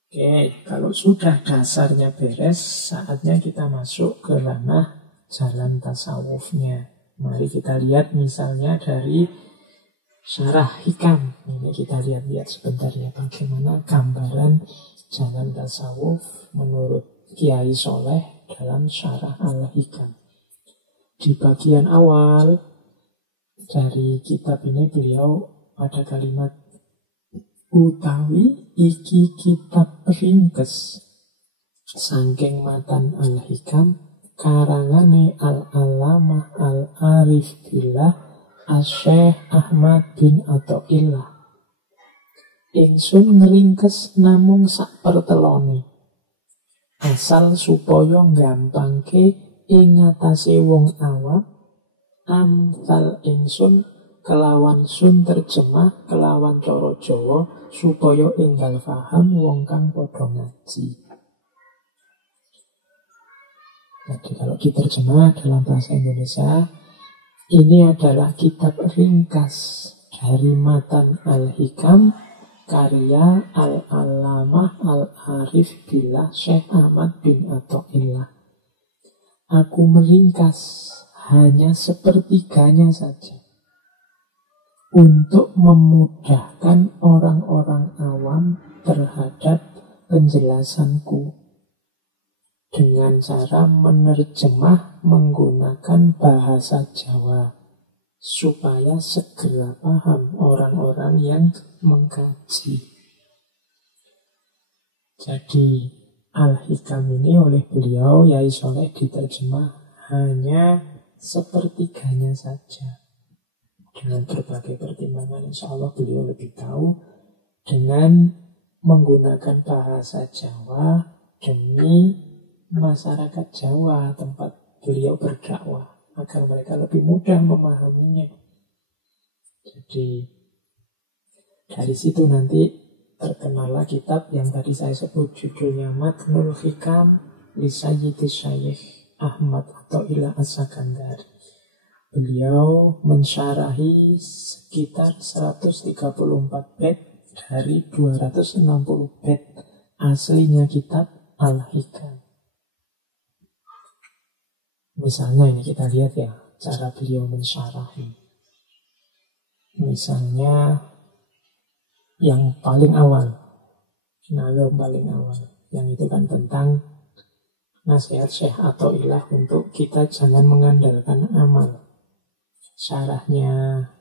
Oke, kalau sudah dasarnya beres, saatnya kita masuk ke ranah jalan tasawufnya. Mari kita lihat misalnya dari Syarah Hikam. Ini kita lihat-lihat sebentar ya, bagaimana gambaran jalan tasawuf menurut Kiai Soleh dalam Syarah Al-Hikam. Di bagian awal dari kitab ini beliau ada kalimat utawi iki kitab ringkes saking matan Al-Hikam karangane Al-Alamah Al-Arif Billah Asy-Syaikh Ahmad bin Athaillah. Ingsun ngeringkes namung sak pertelone. Asal supaya gampangke ing ngatasi wong awam, amsal ingsun kelawan sun terjemah, kelawan coro Jawa, supaya enggal paham wong kang padha ngaji. Jadi kalau diterjemah dalam bahasa Indonesia, ini adalah kitab ringkas dari Matan Al-Hikam karya Al-Allamah Al-Arif Billah Syekh Ahmad bin Athaillah. Aku meringkas hanya sepertiganya saja untuk memudahkan orang-orang awam terhadap penjelasanku dengan cara menerjemah menggunakan bahasa Jawa supaya segera paham orang-orang yang mengkaji. Jadi Al-Hikam ini oleh beliau Yai Soleh diterjemah hanya sepertiganya saja. Dengan berbagai pertimbangan, insya Allah beliau lebih tahu, dengan menggunakan bahasa Jawa demi masyarakat Jawa tempat beliau berdakwah, agar mereka lebih mudah memahaminya. Jadi dari situ nanti terkenallah kitab yang tadi saya sebut judulnya Matnul Hikam li Sayyidi Syekh Ahmad Athaillah As-Sakandari. Beliau mensyarahi sekitar 134 bait dari 260 bait aslinya kitab Al-Hikam. Misalnya ini kita lihat ya cara beliau mensyarahi. Misalnya yang paling awal, yang paling awal, yang itu kan tentang nasihat Syekh Athaillah untuk kita jangan mengandalkan amal. Syarahnya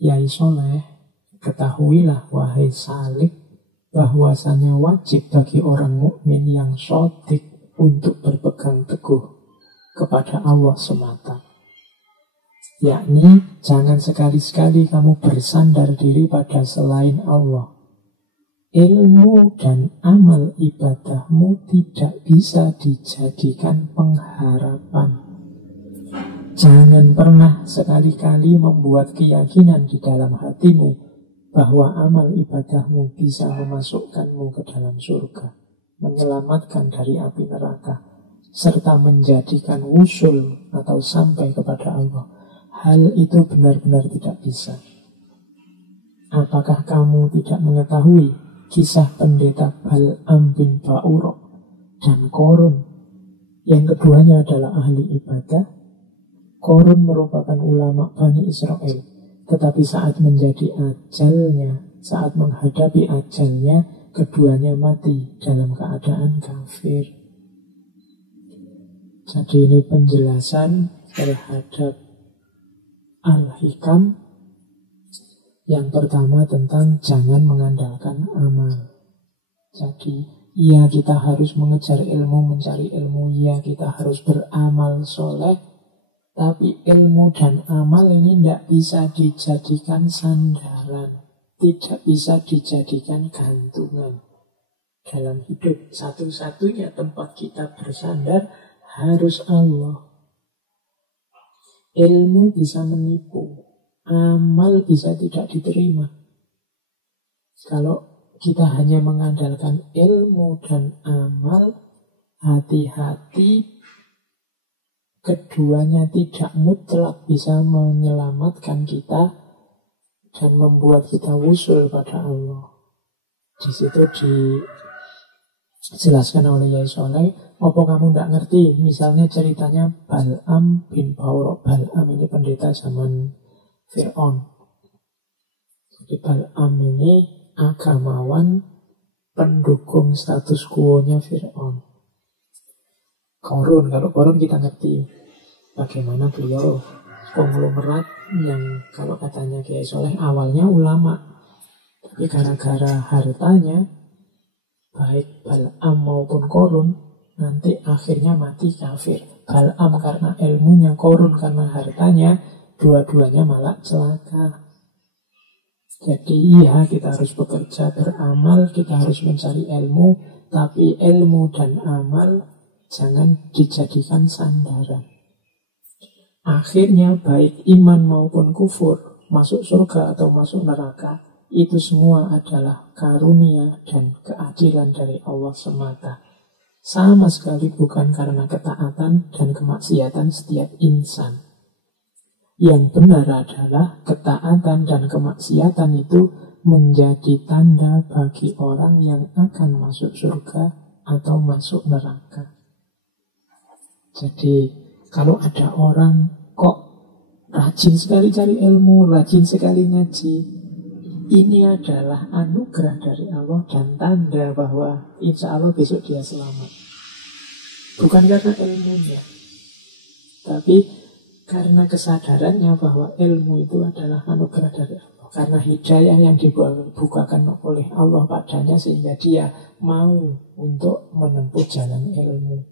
Yai Soleh, ketahuilah wahai salik, bahwasanya wajib bagi orang mukmin yang shadiq untuk berpegang teguh kepada Allah semata. Yakni jangan sekali-sekali kamu bersandar diri pada selain Allah. Ilmu dan amal ibadahmu tidak bisa dijadikan pengharapan. Jangan pernah sekali-kali membuat keyakinan di dalam hatimu bahwa amal ibadahmu bisa memasukkanmu ke dalam surga, menyelamatkan dari api neraka, serta menjadikan wusul atau sampai kepada Allah. Hal itu benar-benar tidak bisa. Apakah kamu tidak mengetahui kisah pendeta Bal'am bin Ba'urah dan Korun? Yang keduanya adalah ahli ibadah. Korun merupakan ulama Bani Israel, tetapi saat menjadi ajalnya, saat menghadapi ajalnya, keduanya mati dalam keadaan kafir. Jadi ini penjelasan terhadap Al-Hikam. Yang pertama tentang jangan mengandalkan amal. Jadi ya kita harus mengejar ilmu, mencari ilmu, ya kita harus beramal soleh, tapi ilmu dan amal ini tidak bisa dijadikan sandaran, tidak bisa dijadikan gantungan. Dalam hidup satu-satunya tempat kita bersandar harus Allah. Ilmu bisa menipu, amal bisa tidak diterima. Kalau kita hanya mengandalkan ilmu dan amal, hati-hati, keduanya tidak mutlak bisa menyelamatkan kita dan membuat kita wusul pada Allah. Di situ dijelaskan oleh Yai Soleh, apa kamu tidak ngerti? Misalnya ceritanya Bal'am bin Ba'urah. Bal'am ini pendeta zaman Fir'aun. Jadi Bal'am ini agamawan pendukung status quo-nya Fir'aun. Korun, kalau Korun kita ngerti bagaimana beliau konglomerat yang kalau katanya Kiai Soleh awalnya ulama, tapi gara-gara hartanya baik Bal'am maupun Korun nanti akhirnya mati kafir. Bal'am karena ilmunya, Korun karena hartanya, dua-duanya malah celaka. Jadi iya kita harus bekerja, beramal, kita harus mencari ilmu, tapi ilmu dan amal jangan dijadikan sandaran. Akhirnya baik iman maupun kufur masuk surga atau masuk neraka, itu semua adalah karunia dan keadilan dari Allah semata. Sama sekali bukan karena ketaatan dan kemaksiatan setiap insan. Yang benar adalah ketaatan dan kemaksiatan itu menjadi tanda bagi orang yang akan masuk surga atau masuk neraka. Jadi kalau ada orang kok rajin sekali cari ilmu, rajin sekali ngaji, ini adalah anugerah dari Allah dan tanda bahwa insya Allah besok dia selamat. Bukan karena ilmunya, tapi karena kesadarannya bahwa ilmu itu adalah anugerah dari Allah. Karena hidayah yang dibukakan oleh Allah padanya sehingga dia mau untuk menempuh jalan ilmu.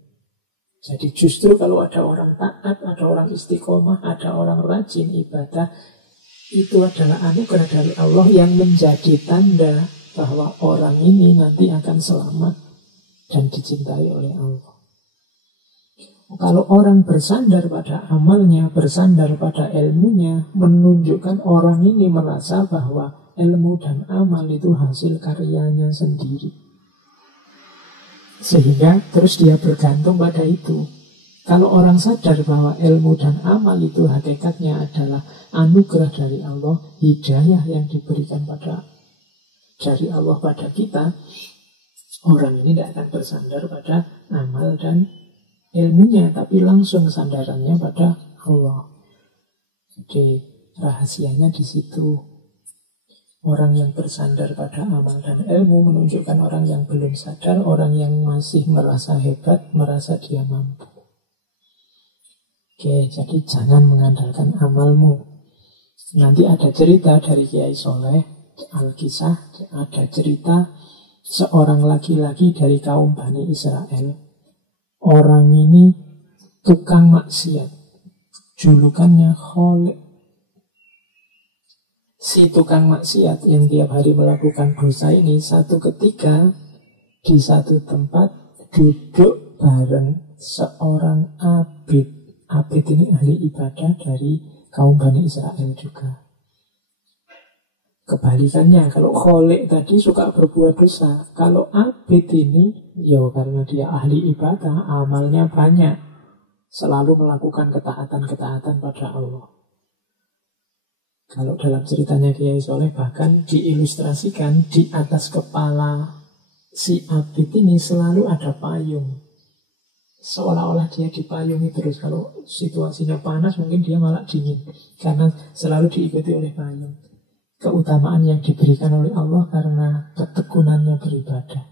Jadi justru kalau ada orang taat, ada orang istiqomah, ada orang rajin ibadah, itu adalah anugerah dari Allah yang menjadi tanda bahwa orang ini nanti akan selamat dan dicintai oleh Allah. Kalau orang bersandar pada amalnya, bersandar pada ilmunya, menunjukkan orang ini merasa bahwa ilmu dan amal itu hasil karyanya sendiri. Sehingga terus dia bergantung pada itu. Kalau orang sadar bahwa ilmu dan amal itu hakikatnya adalah anugerah dari Allah, hidayah yang diberikan dari Allah pada kita, orang ini tidak akan bersandar pada amal dan ilmunya, tapi langsung sandarannya pada Allah. Jadi rahasianya di situ. Orang yang bersandar pada amal dan ilmu menunjukkan orang yang belum sadar, orang yang masih merasa hebat, merasa dia mampu. Oke, jadi jangan mengandalkan amalmu. Nanti ada cerita dari Kiai Soleh, Al-Kisah, ada cerita seorang laki-laki dari kaum Bani Israel. Orang ini tukang maksiat, julukannya Kholek. Si tukang maksiat yang tiap hari melakukan dosa ini satu ketika di satu tempat duduk bareng seorang abid. Abid ini ahli ibadah dari kaum Bani Israel juga. Kebalikannya, kalau Kholek tadi suka berbuat dosa, kalau abid ini, ya karena dia ahli ibadah, amalnya banyak, selalu melakukan ketaatan-ketaatan pada Allah. Kalau dalam ceritanya Kiai Soleh bahkan diilustrasikan di atas kepala si abid ini selalu ada payung. Seolah-olah dia dipayungi terus. Kalau situasinya panas mungkin dia malah dingin, karena selalu diikuti oleh payung. Keutamaan yang diberikan oleh Allah karena ketekunannya beribadah.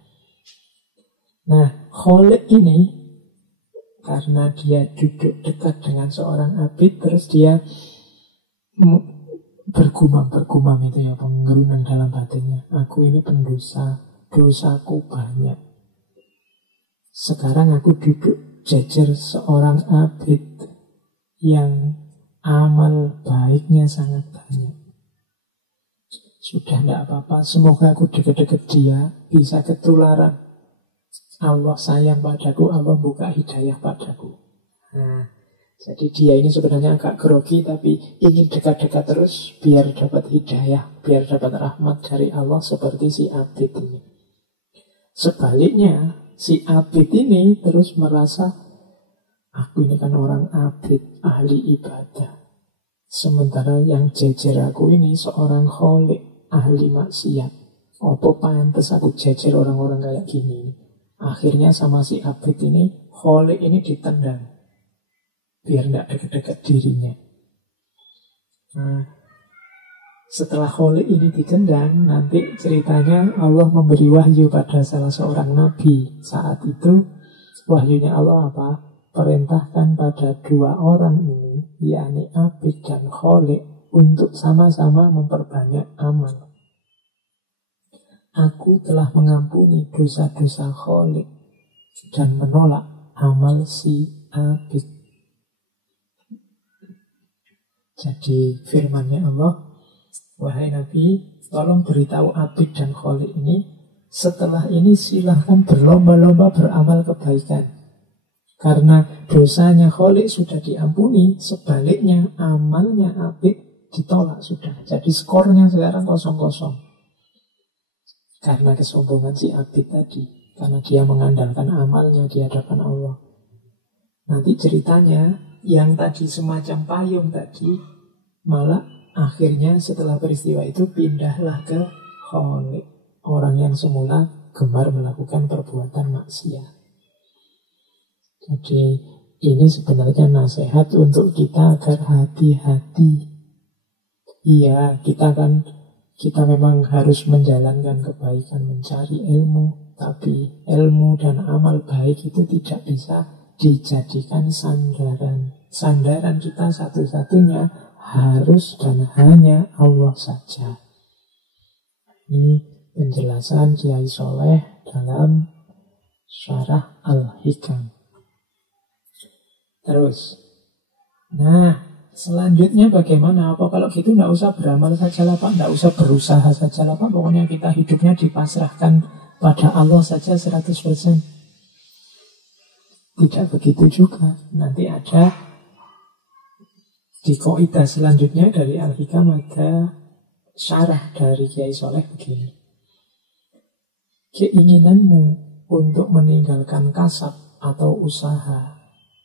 Nah, Kholek ini karena dia duduk dekat dengan seorang abid, terus dia bergumam itu ya, menggerunang dalam hatinya. Aku ini pendosa, dosaku banyak. Sekarang aku duduk jejer seorang abid yang amal baiknya sangat banyak. Sudah tidak apa-apa, semoga aku deket-deket dia, bisa ketularan. Allah sayang padaku, Allah buka hidayah padaku. Nah, jadi dia ini sebenarnya agak grogi, tapi ingin dekat-dekat terus biar dapat hidayah, biar dapat rahmat dari Allah seperti si abid ini. Sebaliknya, si abid ini terus merasa, aku ini kan orang abid, ahli ibadah. Sementara yang jejer aku ini seorang Kholek, ahli maksiat. Apa pantes aku jejer orang-orang kayak gini? Akhirnya sama si abid ini, Kholek ini ditendang biar tidak deket-deket dirinya. Nah, setelah Kholek ini ditendang, nanti ceritanya Allah memberi wahyu pada salah seorang nabi. Saat itu wahyunya Allah apa? Perintahkan pada dua orang ini, yakni abid dan Kholek, untuk sama-sama memperbanyak amal. Aku telah mengampuni dosa-dosa Kholek dan menolak amal si abid. Jadi firman-Nya Allah, wahai Nabi, tolong beritahu abid dan Kholek ini, setelah ini silahkan berlomba-lomba beramal kebaikan. Karena dosanya Kholek sudah diampuni, sebaliknya amalnya abid ditolak sudah. Jadi skornya sekarang 0-0. Karena kesombongan si Abid tadi. Karena dia mengandalkan amalnya di hadapan Allah. Nanti ceritanya, yang tadi semacam payung tadi, malah akhirnya setelah peristiwa itu pindahlah ke Khalik. Orang yang semula gemar melakukan perbuatan maksiat. Jadi ini sebenarnya nasihat untuk kita agar hati-hati. Iya, kita memang harus menjalankan kebaikan, mencari ilmu. Tapi ilmu dan amal baik itu tidak bisa dijadikan sandaran. Sandaran kita satu-satunya harus dan hanya Allah saja. Ini penjelasan Kiai Soleh dalam Syarah Al-Hikam. Terus, selanjutnya bagaimana? Apa kalau gitu nggak usah beramal saja lah Pak, nggak usah berusaha saja lah Pak, pokoknya kita hidupnya dipasrahkan pada Allah saja 100%. Tidak begitu juga. Nanti ada di kaidah selanjutnya dari Al-Hikam ada syarah dari Kiai Soleh begini. Keinginanmu untuk meninggalkan kasab atau usaha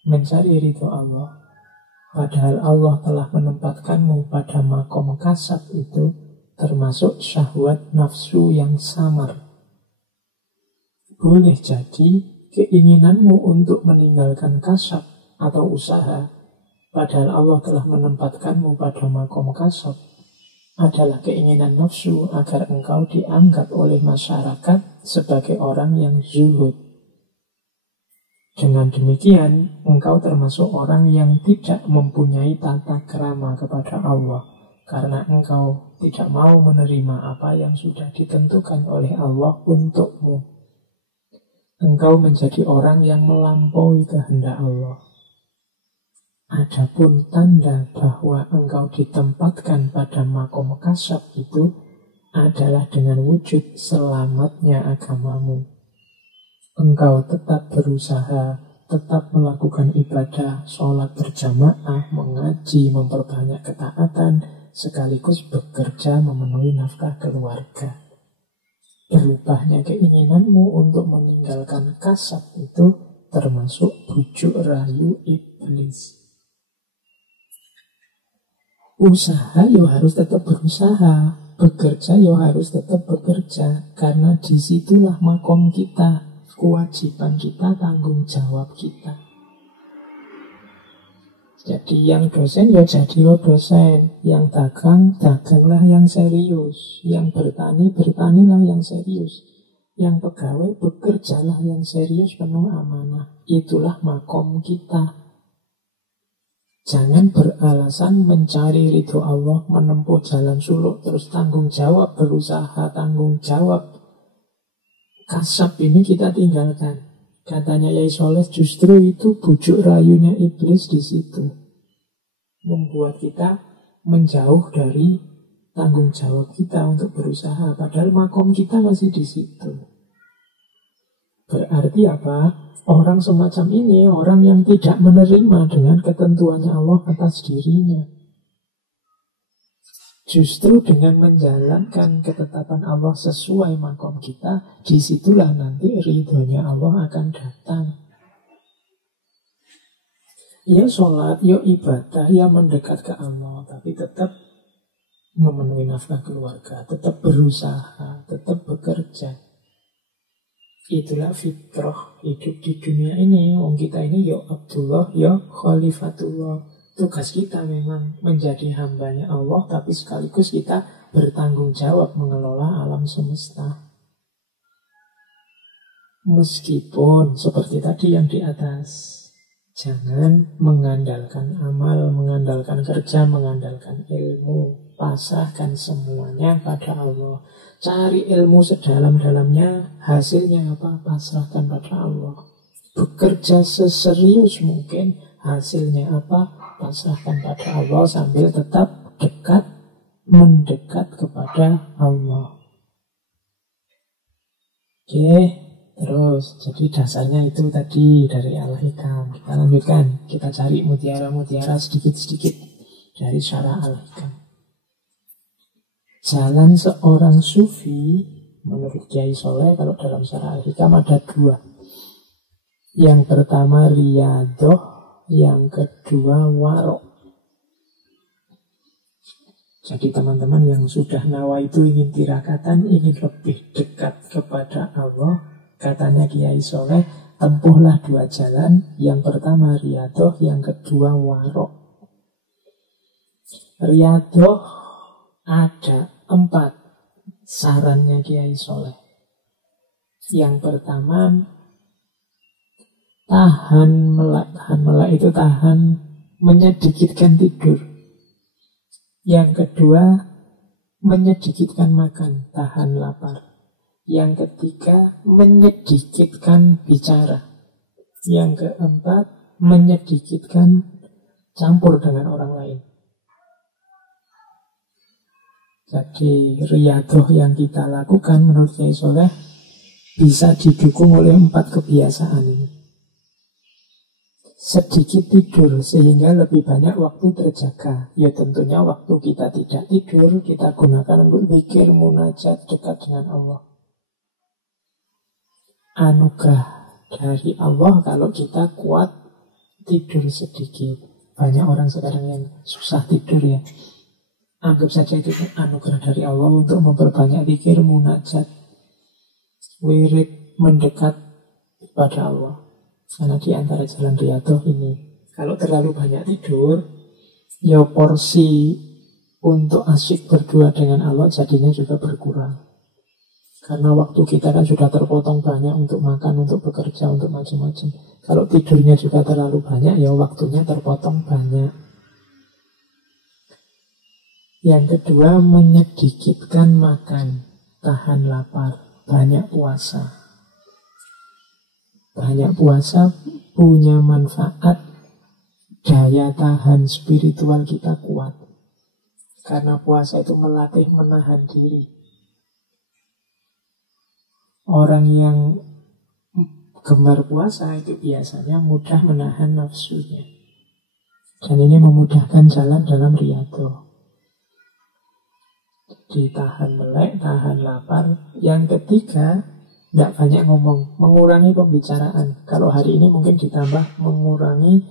mencari ridho Allah, padahal Allah telah menempatkanmu pada makom kasab, itu termasuk syahwat nafsu yang samar. Boleh jadi keinginanmu untuk meninggalkan kasab atau usaha, padahal Allah telah menempatkanmu pada makom kasab, adalah keinginan nafsu agar engkau dianggap oleh masyarakat sebagai orang yang zuhud. Dengan demikian, engkau termasuk orang yang tidak mempunyai tata krama kepada Allah, karena engkau tidak mau menerima apa yang sudah ditentukan oleh Allah untukmu. Engkau menjadi orang yang melampaui kehendak Allah. Adapun tanda bahwa engkau ditempatkan pada makom kasab itu adalah dengan wujud selamatnya agamamu. Engkau tetap berusaha, tetap melakukan ibadah, sholat berjamaah, mengaji, memperbanyak ketaatan, sekaligus bekerja memenuhi nafkah keluarga. Berubahnya keinginanmu untuk meninggalkan kasab itu termasuk bujuk rayu iblis. Usaha ya harus tetap berusaha, bekerja ya harus tetap bekerja, karena disitulah makom kita, kewajiban kita, tanggung jawab kita. Jadi yang dosen ya jadi dosen, yang dagang, daganglah yang serius, yang bertani, bertanilah yang serius, yang pegawai, bekerjalah yang serius penuh amanah. Itulah makom kita. Jangan beralasan mencari ridho Allah, menempuh jalan suluk, terus tanggung jawab berusaha, tanggung jawab kasab ini kita tinggalkan. Katanya Yai Soleh, justru itu bujuk rayunya iblis di situ, membuat kita menjauh dari tanggung jawab kita untuk berusaha, padahal makom kita masih di situ. Berarti apa? Orang semacam ini orang yang tidak menerima dengan ketentuannya Allah atas dirinya. Justru dengan menjalankan ketetapan Allah sesuai makom kita, disitulah nanti ridhonya Allah akan datang. Ya sholat, ya ibadah, ya mendekat ke Allah, tapi tetap memenuhi nafkah keluarga, tetap berusaha, tetap bekerja. Itulah fitrah hidup di dunia ini. Wong kita ini ya Abdullah, ya Khalifatullah. Tugas kita memang menjadi hambanya Allah, tapi sekaligus kita bertanggung jawab mengelola alam semesta. Meskipun seperti tadi yang di atas, jangan mengandalkan amal, mengandalkan kerja, mengandalkan ilmu. Pasrahkan semuanya pada Allah. Cari ilmu sedalam-dalamnya, hasilnya apa? Pasrahkan pada Allah. Bekerja seserius mungkin, hasilnya apa? Pasrahkan pada Allah sambil tetap dekat, mendekat kepada Allah. Oke, terus jadi dasarnya itu tadi dari Al-Hikam. Kita lanjutkan, kita cari mutiara-mutiara sedikit-sedikit dari Syarah Al-Hikam. Jalan seorang sufi menurut Kiai Soleh kalau dalam syarah al-hikam ada dua. Yang pertama riyadhah, yang kedua warok. Jadi teman-teman yang sudah nawa itu ingin tirakatan, ingin lebih dekat kepada Allah, katanya Kiai Soleh, tempuhlah dua jalan. Yang pertama riyadhah, yang kedua warok. Riyadhah ada 4 sarannya Kiai Soleh. Yang pertama, tahan melek. Tahan melek itu tahan menyedikitkan tidur. Yang kedua, menyedikitkan makan, tahan lapar. Yang ketiga, menyedikitkan bicara. Yang keempat, menyedikitkan campur dengan orang lain. Jadi riyadhah yang kita lakukan menurut Kiai Soleh bisa didukung oleh 4 kebiasaan ini. Sedikit tidur sehingga lebih banyak waktu terjaga. Ya tentunya waktu kita tidak tidur kita gunakan untuk zikir, munajat, dekat dengan Allah. Anugerah dari Allah kalau kita kuat tidur sedikit. Banyak orang sekarang yang susah tidur ya. Anggap saja itu anugerah dari Allah untuk memperbanyak zikir, munajat, wirid, mendekat kepada Allah. Karena di antara jalan riyadhah ini, kalau terlalu banyak tidur, ya porsi untuk asyik berdua dengan Allah jadinya juga berkurang. Karena waktu kita kan sudah terpotong banyak untuk makan, untuk bekerja, untuk macam-macam. Kalau tidurnya juga terlalu banyak, ya waktunya terpotong banyak. Yang kedua, menyedikitkan makan, tahan lapar, banyak puasa. Banyak puasa punya manfaat, daya tahan spiritual kita kuat. Karena puasa itu melatih menahan diri. Orang yang gemar puasa itu biasanya mudah menahan nafsunya. Dan ini memudahkan jalan dalam riyadhah. Ditahan melek, tahan lapar. Yang ketiga, tidak banyak ngomong, mengurangi pembicaraan. Kalau hari ini mungkin ditambah mengurangi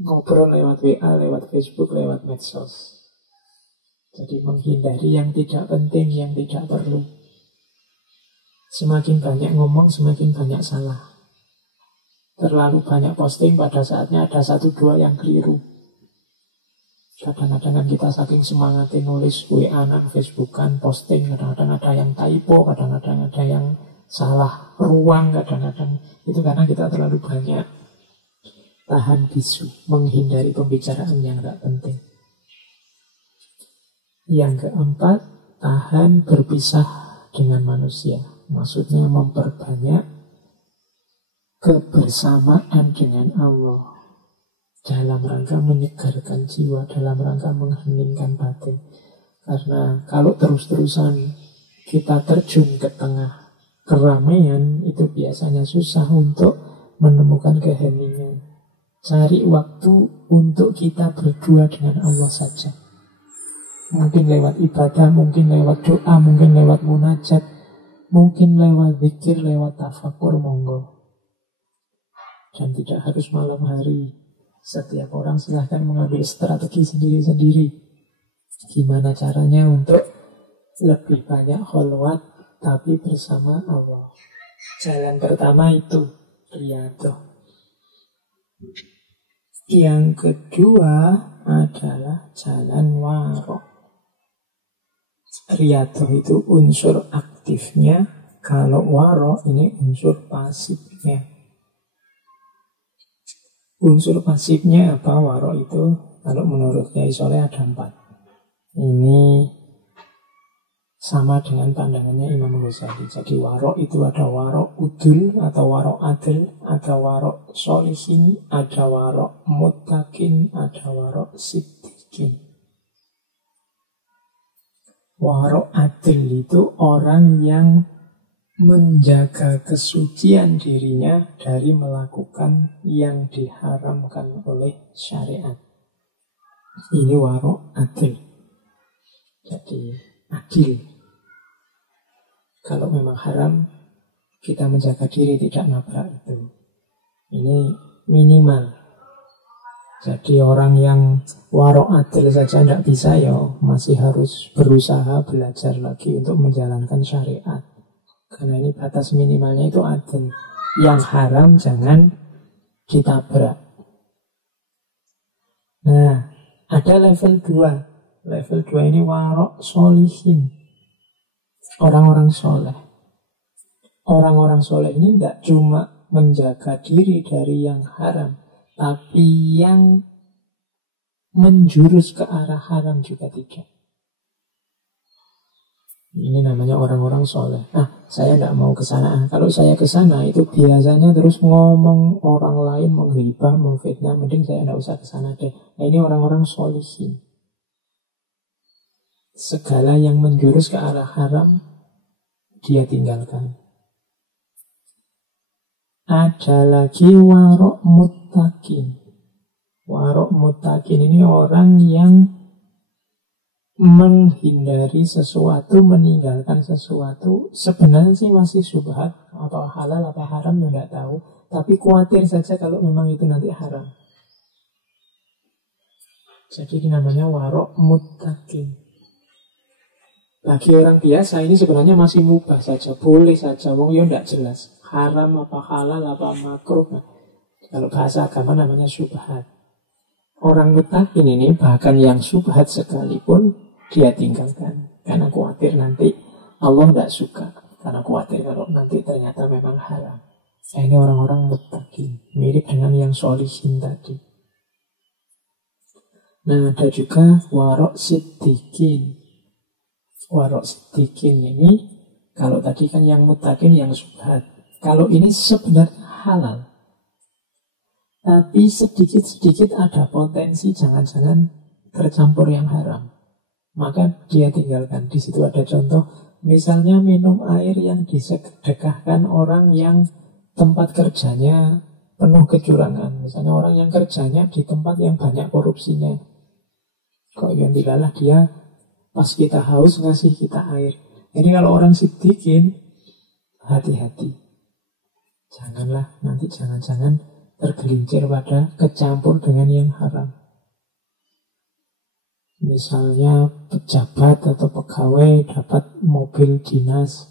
ngobrol lewat WA, lewat Facebook, lewat medsos. Jadi menghindari yang tidak penting, yang tidak perlu. Semakin banyak ngomong, semakin banyak salah. Terlalu banyak posting, pada saatnya ada 1-2 yang keliru. Kadang-kadang kita saking semangatin nulis WA-an, Facebookan, posting, kadang-kadang ada yang typo, kadang-kadang ada yang salah ruang, kadang-kadang itu karena kita terlalu banyak tahan bisu, menghindari pembicaraan yang tidak penting. Yang keempat, tahan berpisah dengan manusia. Maksudnya memperbanyak kebersamaan dengan Allah. Dalam rangka menyegarkan jiwa, dalam rangka mengheningkan batin. Karena kalau terus-terusan kita terjun ke tengah keramaian, itu biasanya susah untuk menemukan keheningan. Cari waktu untuk kita berdua dengan Allah saja. Mungkin lewat ibadah, mungkin lewat doa, mungkin lewat munajat, mungkin lewat zikir, lewat tafakur, monggo. Dan tidak harus malam hari. Setiap orang silahkan mengambil strategi sendiri-sendiri. Gimana caranya untuk lebih banyak kholwat tapi bersama Allah. Jalan pertama itu riyadhah. Yang kedua adalah jalan warok. Riyadhah itu unsur aktifnya, kalau warok ini unsur pasifnya. Unsur pasifnya apa warok itu? Kalau menurut Kiai Soleh ada 4. Ini sama dengan pandangannya Imam Ghazali. Jadi warok itu ada warok udul atau warok adil, ada warok solihin, ada warok muttaqin, ada warok siddiqin. Warok adil itu orang yang menjaga kesucian dirinya dari melakukan yang diharamkan oleh syariat. Ini warok adil. Jadi adil. Kalau memang haram, kita menjaga diri tidak nabrak itu. Ini minimal. Jadi orang yang warok adil saja tidak bisa, ya masih harus berusaha belajar lagi untuk menjalankan syariat. Karena ini batas minimalnya itu adil. Yang haram jangan ditabrak. Nah, ada level 2. Level 2 ini warok solihin. Orang-orang soleh. Orang-orang soleh ini tidak cuma menjaga diri dari yang haram, tapi yang menjurus ke arah haram juga tidak. Ini namanya orang-orang soleh. Saya tidak mau ke sana. Kalau saya ke sana itu biasanya terus ngomong orang lain, menghibah, memfitnah. Mending saya tidak usah ke sana deh. Nah, ini orang-orang solihin. Segala yang menjurus ke arah haram dia tinggalkan. Ada lagi warok muttaqin. Warok muttaqin ini orang yang menghindari sesuatu, meninggalkan sesuatu. Sebenarnya sih masih syubhat, apa halal apa haram ya tidak tahu, tapi khawatir saja kalau memang itu nanti haram. Jadi ini namanya warok muttaqin. Bagi orang biasa ini sebenarnya masih mubah saja, boleh saja, wong ya tidak jelas haram apa halal apa makruh. Kalau bahasa agama namanya syubhat. Orang muttaqin ini bahkan yang syubhat sekalipun dia tinggalkan, karena khawatir nanti Allah tidak suka, karena khawatir kalau nanti ternyata memang haram. Ini orang-orang muttaqin, mirip dengan yang sholihin tadi. Nah, ada juga warok siddiqin. Warok siddiqin ini, kalau tadi kan yang muttaqin, yang syubhat. Kalau ini sebenarnya halal, tapi sedikit-sedikit ada potensi jangan-jangan tercampur yang haram. Maka dia tinggalkan. Di situ ada contoh, misalnya minum air yang disedekahkan orang yang tempat kerjanya penuh kecurangan. Misalnya orang yang kerjanya di tempat yang banyak korupsinya. Kok yang dilalah dia pas kita haus ngasih kita air. Ini kalau orang siddiqin, hati-hati. Janganlah nanti jangan-jangan tergelincir pada kecampur dengan yang haram. Misalnya pejabat atau pegawai dapat mobil dinas.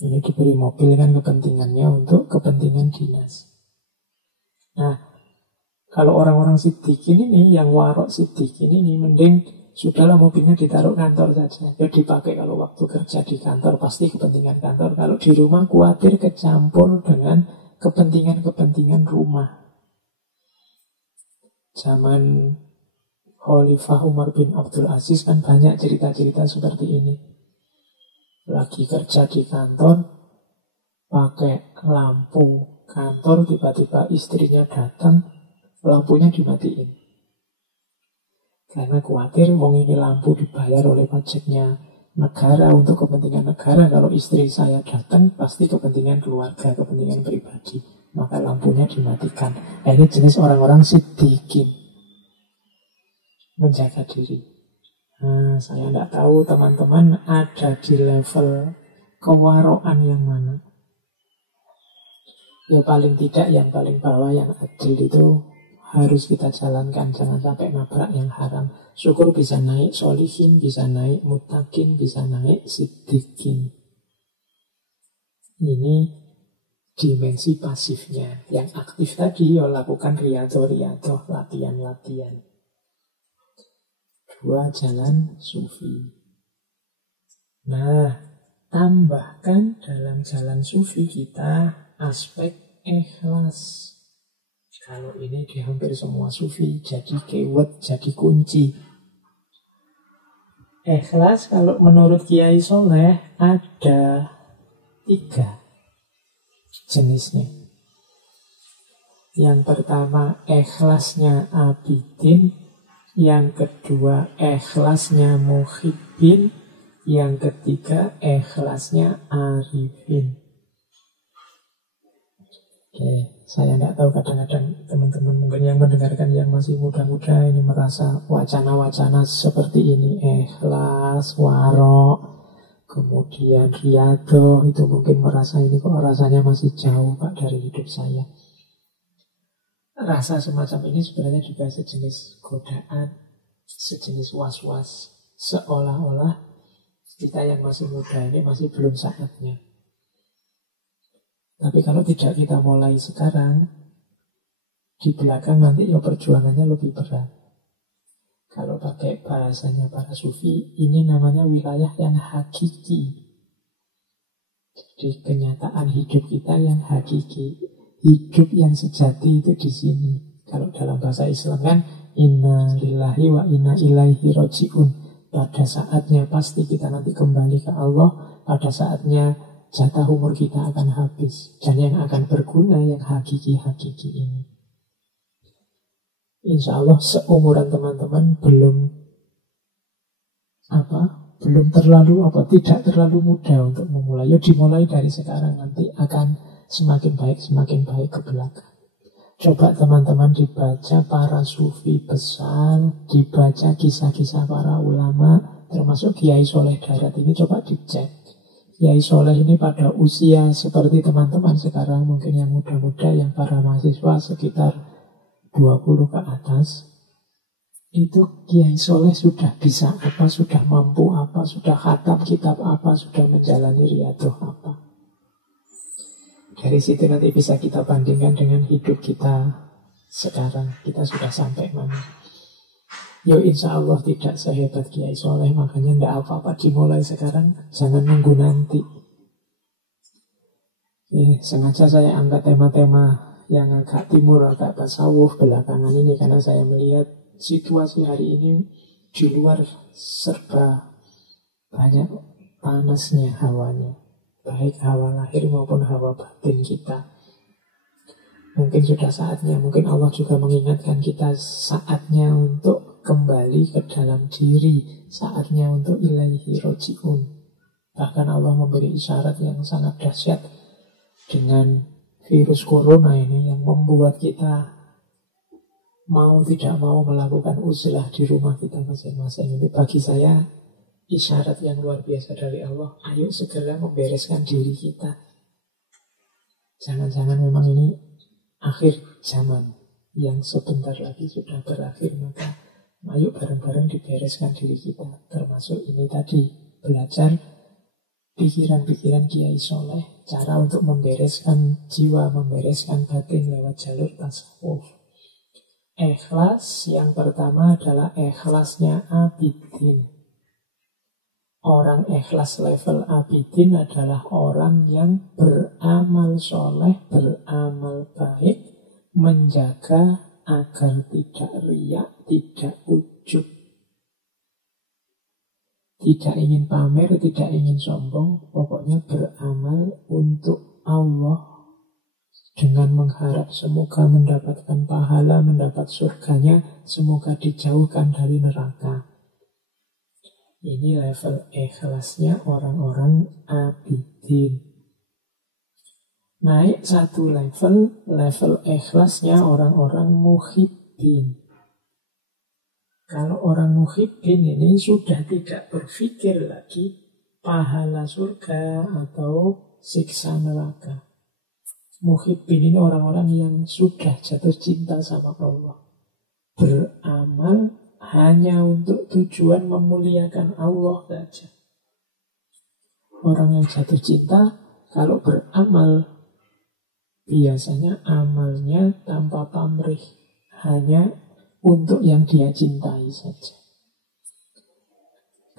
Ini diberi mobil kan kepentingannya untuk kepentingan dinas. Nah, kalau orang-orang siddiqin ini, yang warok siddiqin ini, mending sudahlah mobilnya ditaruh kantor saja. Ya dipakai kalau waktu kerja di kantor, pasti kepentingan kantor. Kalau di rumah khawatir kecampur dengan kepentingan-kepentingan rumah. Zaman Khalifah Umar bin Abdul Aziz kan banyak cerita-cerita seperti ini. Lagi kerja di kantor, pakai lampu kantor, tiba-tiba istrinya datang, lampunya dimatiin. Karena khawatir wong ini lampu dibayar oleh pajaknya negara, untuk kepentingan negara. Kalau istri saya datang pasti kepentingan keluarga, kepentingan pribadi, maka lampunya dimatikan. Ini jenis orang-orang siddiqin, menjaga diri. Nah, saya tidak tahu teman-teman ada di level kewaroan yang mana. Ya paling tidak yang paling bawah, yang adil itu harus kita jalankan, jangan sampai nabrak yang haram. Syukur bisa naik sholihin, bisa naik muttaqin, bisa naik siddiqin. Ini dimensi pasifnya. Yang aktif tadi ya lakukan riyadhah, latihan-latihan. 2 jalan sufi. Nah, tambahkan dalam jalan sufi kita aspek ikhlas. Kalau ini di hampir semua sufi jadi keyword, jadi kunci. Ikhlas kalau menurut Kiai Soleh ada 3 jenisnya. Yang pertama ikhlasnya abidin, yang kedua ikhlasnya muhibbin, yang ketiga ikhlasnya arifin. Oke, saya tidak tahu, kadang-kadang teman-teman mungkin yang mendengarkan yang masih muda-muda ini merasa wacana-wacana seperti ini, ikhlas, warok, kemudian riyadhah, itu mungkin merasa ini kok rasanya masih jauh Pak dari hidup saya. Rasa semacam ini sebenarnya juga sejenis godaan, sejenis was-was, seolah-olah kita yang masih muda ini masih belum saatnya. Tapi kalau tidak kita mulai sekarang, di belakang nanti ya perjuangannya lebih berat. Kalau pakai bahasanya para sufi, ini namanya wilayah yang hakiki. Jadi kenyataan hidup kita yang hakiki, hidup yang sejati itu di sini. Kalau dalam bahasa Islam kan, inna lillahi wa inna ilaihi roji'un. Pada saatnya pasti kita nanti kembali ke Allah. Pada saatnya jatah umur kita akan habis. Dan yang akan berguna yang hakiki-hakiki ini. Insya Allah seumuran teman-teman belum tidak terlalu mudah untuk memulai. Ya dimulai dari sekarang, nanti akan semakin baik ke belakang. Coba teman-teman dibaca para sufi besar, dibaca kisah-kisah para ulama, termasuk Kiai Soleh Darat ini, coba dicek. Kiai Soleh ini pada usia seperti teman-teman sekarang, mungkin yang muda-muda, yang para mahasiswa sekitar 20 ke atas, itu Kiai Soleh sudah bisa apa, sudah mampu apa, sudah khatam kitab apa, sudah menjalani riyadhah apa. Dari situ nanti bisa kita bandingkan dengan hidup kita sekarang. Kita sudah sampai mana. Yo insya Allah tidak sehebat Kiai Soleh. Makanya tidak apa-apa dimulai sekarang, jangan nunggu nanti. Sengaja saya angkat tema-tema yang agak timur, agak tasawuf belakangan ini, karena saya melihat situasi hari ini di luar serba banyak panasnya hawanya, baik hawa lahir maupun hawa batin kita. Mungkin sudah saatnya, mungkin Allah juga mengingatkan kita, saatnya untuk kembali ke dalam diri, saatnya untuk ilaihi roji'un. Bahkan Allah memberi isyarat yang sangat dahsyat dengan virus corona ini yang membuat kita mau tidak mau melakukan uzlah di rumah kita masing-masing. Ini bagi saya isyarat yang luar biasa dari Allah. Ayo segera membereskan diri kita. Jangan-jangan memang ini akhir zaman yang sebentar lagi sudah berakhir. Maka ayo bareng-bareng dibereskan diri kita. Termasuk ini tadi, belajar pikiran-pikiran Kiai Soleh, cara untuk membereskan jiwa, membereskan batin lewat jalur tasawuf. Ikhlas yang pertama adalah ikhlasnya abidin. Orang ikhlas level abidin adalah orang yang beramal soleh, beramal baik, menjaga agar tidak riya, tidak ujub, tidak ingin pamer, tidak ingin sombong, pokoknya beramal untuk Allah dengan mengharap semoga mendapatkan pahala, mendapat surganya, semoga dijauhkan dari neraka. Ini level ikhlasnya orang-orang abidin. Naik satu level, level ikhlasnya orang-orang muhibbin. Kalau orang muhibbin ini sudah tidak berpikir lagi pahala surga atau siksa neraka. Muhibbin ini orang-orang yang sudah jatuh cinta sama Allah. Beramal hanya untuk tujuan memuliakan Allah saja. Orang yang jatuh cinta kalau beramal biasanya amalnya tanpa pamrih, hanya untuk yang dia cintai saja.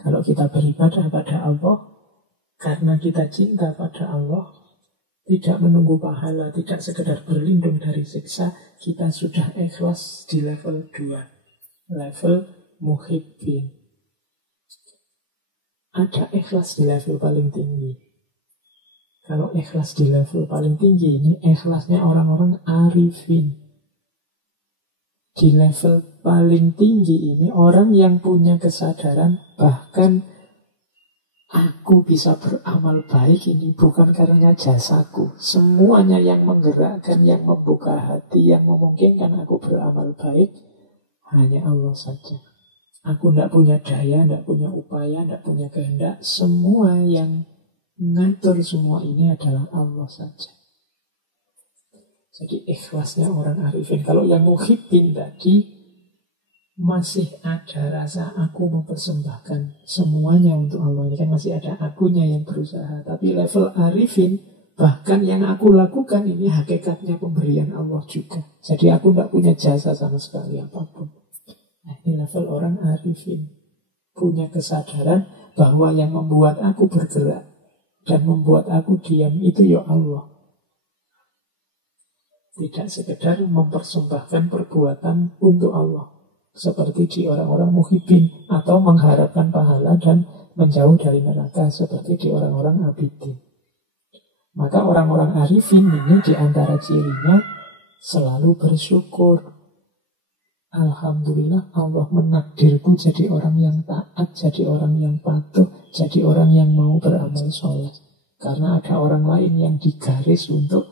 Kalau kita beribadah pada Allah karena kita cinta pada Allah, tidak menunggu pahala, tidak sekedar berlindung dari siksa, kita sudah ikhlas di level 2, level muhibbin. Ada ikhlas di level paling tinggi. Kalau ikhlas di level paling tinggi ini, ikhlasnya orang-orang arifin. Di level paling tinggi ini, orang yang punya kesadaran, bahkan aku bisa beramal baik ini bukan karena jasaku. Semuanya yang menggerakkan, yang membuka hati, yang memungkinkan aku beramal baik hanya Allah saja. Aku tidak punya daya, tidak punya upaya, tidak punya kehendak. Semua yang ngatur semua ini adalah Allah saja. Jadi ikhlasnya orang arifin. Kalau yang muhibbin tadi masih ada rasa aku mempersembahkan semuanya untuk Allah. Ini kan masih ada akunya yang berusaha. Tapi level arifin, bahkan yang aku lakukan ini hakikatnya pemberian Allah juga. Jadi aku tidak punya jasa sama sekali apapun. Nah, ini level orang arifin. Punya kesadaran bahwa yang membuat aku bergerak dan membuat aku diam itu ya Allah. Tidak sekedar mempersembahkan perbuatan untuk Allah seperti di orang-orang muhibbin, atau mengharapkan pahala dan menjauh dari neraka seperti di orang-orang abidin. Maka orang-orang arifin ini di antara cirinya selalu bersyukur. Alhamdulillah Allah menakdirku jadi orang yang taat, jadi orang yang patuh, jadi orang yang mau beramal soleh. Karena ada orang lain yang digaris untuk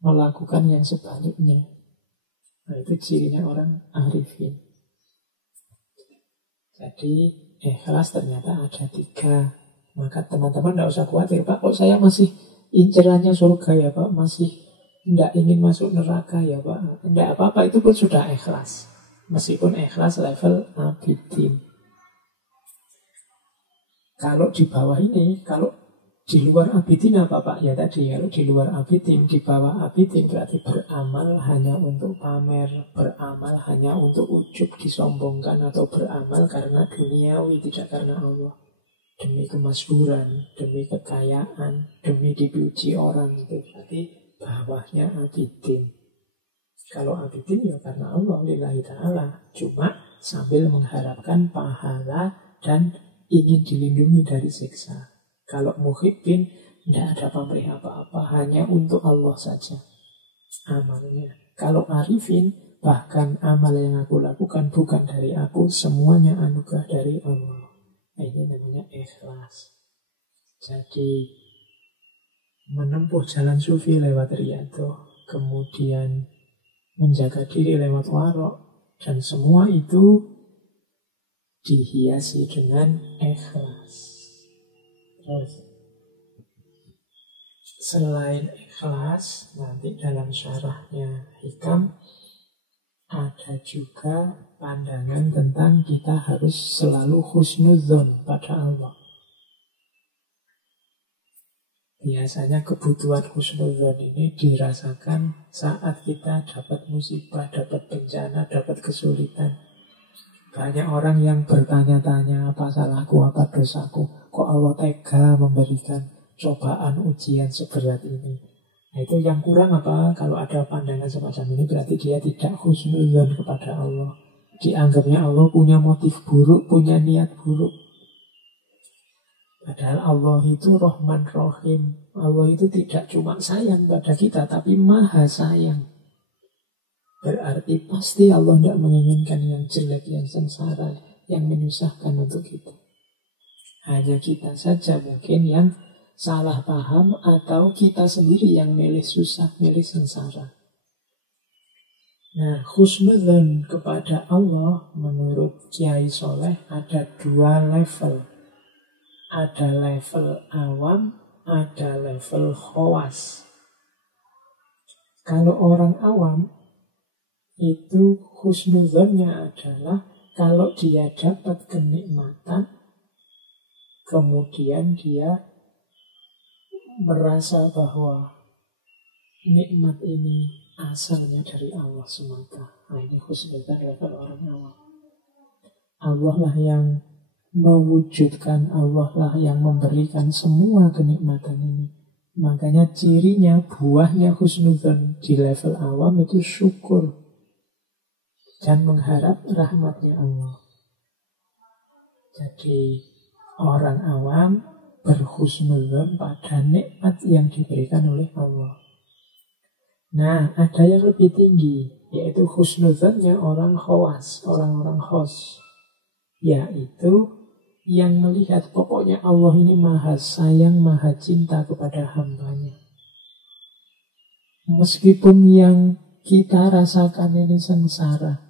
melakukan yang sebaliknya. Nah, itu cirinya orang arifin. Jadi ikhlas ternyata ada 3. Maka teman-teman tidak usah khawatir, Pak, kok saya masih incerannya surga ya Pak, masih tidak ingin masuk neraka ya Pak. Tidak apa-apa, itu pun sudah ikhlas. Meskipun ikhlas level abidin. Kalau di bawah ini, kalau di luar abidin apa Pak? Ya tadi, kalau di luar abidin, di bawah abidin berarti beramal hanya untuk pamer, beramal hanya untuk ujub, disombongkan, atau beramal karena duniawi, tidak karena Allah. Demi kemasyhuran, demi kekayaan, demi dipuji orang, itu berarti bawahnya abidin. Kalau abidin ya karena Allah, lillahi ta'ala, cuma sambil mengharapkan pahala dan ingin dilindungi dari siksa. Kalau muhibbin, tidak ada pamrih apa-apa, hanya untuk Allah saja amalnya. Kalau arifin, bahkan amal yang aku lakukan bukan dari aku, semuanya anugerah dari Allah. Nah, ini namanya ikhlas. Jadi menempuh jalan sufi lewat riyadhah, kemudian menjaga diri lewat warok, dan semua itu dihiasi dengan ikhlas. Terus selain ikhlas, nanti dalam syarahnya Hikam ada juga pandangan tentang kita harus selalu husnudzon pada Allah. Biasanya kebutuhan husnudzon ini dirasakan saat kita dapat musibah, dapat bencana, dapat kesulitan. Banyak orang yang bertanya-tanya, apa salahku, apa dosaku, kok Allah tega memberikan cobaan ujian seberat ini. Nah, itu yang kurang apa? Kalau ada pandangan semacam ini berarti dia tidak husnudzon kepada Allah. Dianggapnya Allah punya motif buruk, punya niat buruk. Padahal Allah itu Rahman Rahim. Allah itu tidak cuma sayang pada kita, tapi maha sayang. Berarti pasti Allah tidak menginginkan yang jelek, yang sengsara, yang menyusahkan untuk kita. Hanya kita saja mungkin yang salah paham, atau kita sendiri yang milih susah, milih sengsara. Nah, husnudzon kepada Allah menurut Kiai Soleh ada 2 level. Ada level awam, ada level khawas. Kalau orang awam itu husnudzonnya adalah kalau dia dapat kenikmatan, kemudian dia merasa bahwa nikmat ini asalnya dari Allah semata. Nah, ini husnudzon level orang awam. Allah lah yang mewujudkan, Allah lah yang memberikan semua kenikmatan ini. Makanya cirinya, buahnya husnudzon di level awam itu syukur dan mengharap rahmatnya Allah. Jadi orang awam berhusnudzon pada nikmat yang diberikan oleh Allah. Nah, ada yang lebih tinggi, yaitu husnudzonnya orang khawas, orang-orang khos, yaitu yang melihat pokoknya Allah ini maha sayang, maha cinta kepada hambanya. Meskipun yang kita rasakan ini sengsara,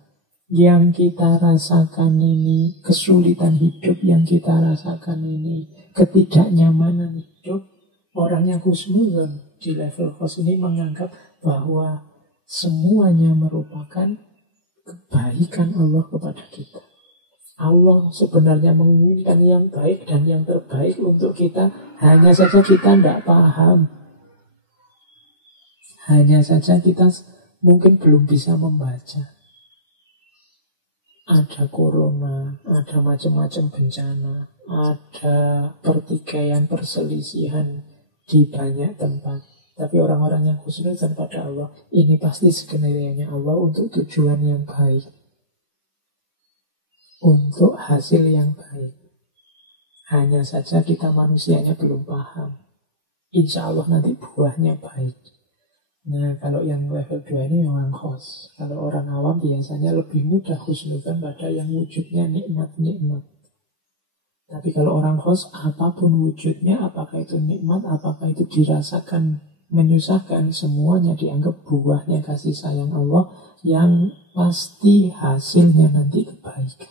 yang kita rasakan ini kesulitan hidup, yang kita rasakan ini ketidaknyamanan hidup, orang yang husnuzon di level khos ini menganggap bahwa semuanya merupakan kebaikan Allah kepada kita. Allah sebenarnya menginginkan yang baik dan yang terbaik untuk kita, hanya saja kita tidak paham. Hanya saja kita mungkin belum bisa membaca. Ada corona, ada macam-macam bencana, ada pertikaian, perselisihan di banyak tempat. Tapi orang-orang yang husnuzan pada Allah, ini pasti skenario-nya Allah untuk tujuan yang baik, untuk hasil yang baik. Hanya saja kita manusianya belum paham. Insya Allah nanti buahnya baik. Nah, kalau yang level 2 ini orang khos. Kalau orang awam biasanya lebih mudah husnudzon pada yang wujudnya nikmat-nikmat. Tapi kalau orang khos, apapun wujudnya, apakah itu nikmat, apakah itu dirasakan menyusahkan, semuanya dianggap buahnya kasih sayang Allah yang pasti hasilnya nanti kebaikan.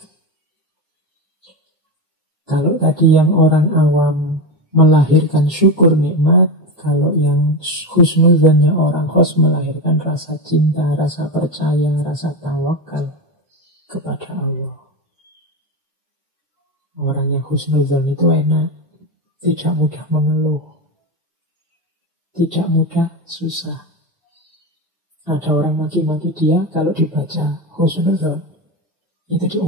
Kalau tadi yang orang awam melahirkan syukur nikmat, kalau yang husnuzannya orang khos melahirkan rasa cinta, rasa percaya, rasa tawakal kepada Allah. Orang yang husnuzan itu enak, tidak mudah mengeluh, tidak mudah susah. Ada orang maki-maki dia, kalau dibaca husnuzan, itu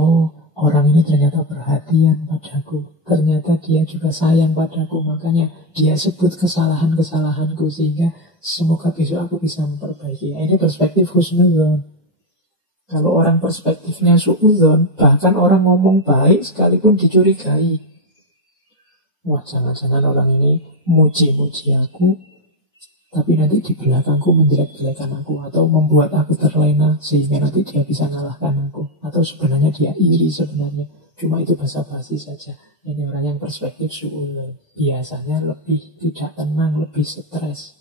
orang ini ternyata perhatian padaku, ternyata dia juga sayang padaku, makanya dia sebut kesalahan-kesalahanku sehingga semoga besok aku bisa memperbaiki. Ini perspektif husnuzon. Kalau orang perspektifnya suudzon, bahkan orang ngomong baik sekalipun dicurigai. Wah, jangan-jangan orang ini muji-muji aku, tapi nanti di belakangku menjelek-jelekan aku, atau membuat aku terlena sehingga nanti dia bisa ngalahkan aku, atau sebenarnya dia iri sebenarnya, cuma itu basa-basi saja. Ini orang yang perspektif suudzon, biasanya lebih tidak tenang, lebih stres.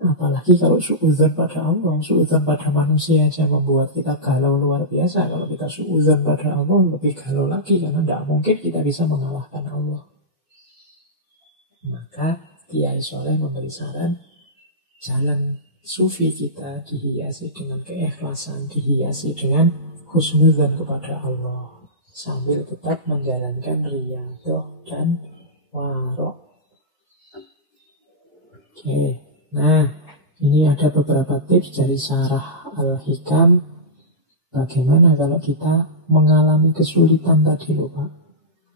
Apalagi kalau suudzon pada Allah, suudzon pada manusia aja membuat kita galau luar biasa. Kalau kita suudzon pada Allah, lebih galau lagi, karena tidak mungkin kita bisa mengalahkan Allah. Maka Kiai Soleh memberi saran, jalan sufi kita dihiasi dengan keikhlasan, dihiasi dengan husnudzan kepada Allah, sambil tetap menjalankan riyadhah dan warok. Oke, nah ini ada beberapa tips dari Syarah Al-Hikam. Bagaimana kalau kita mengalami kesulitan tadi loh Pak?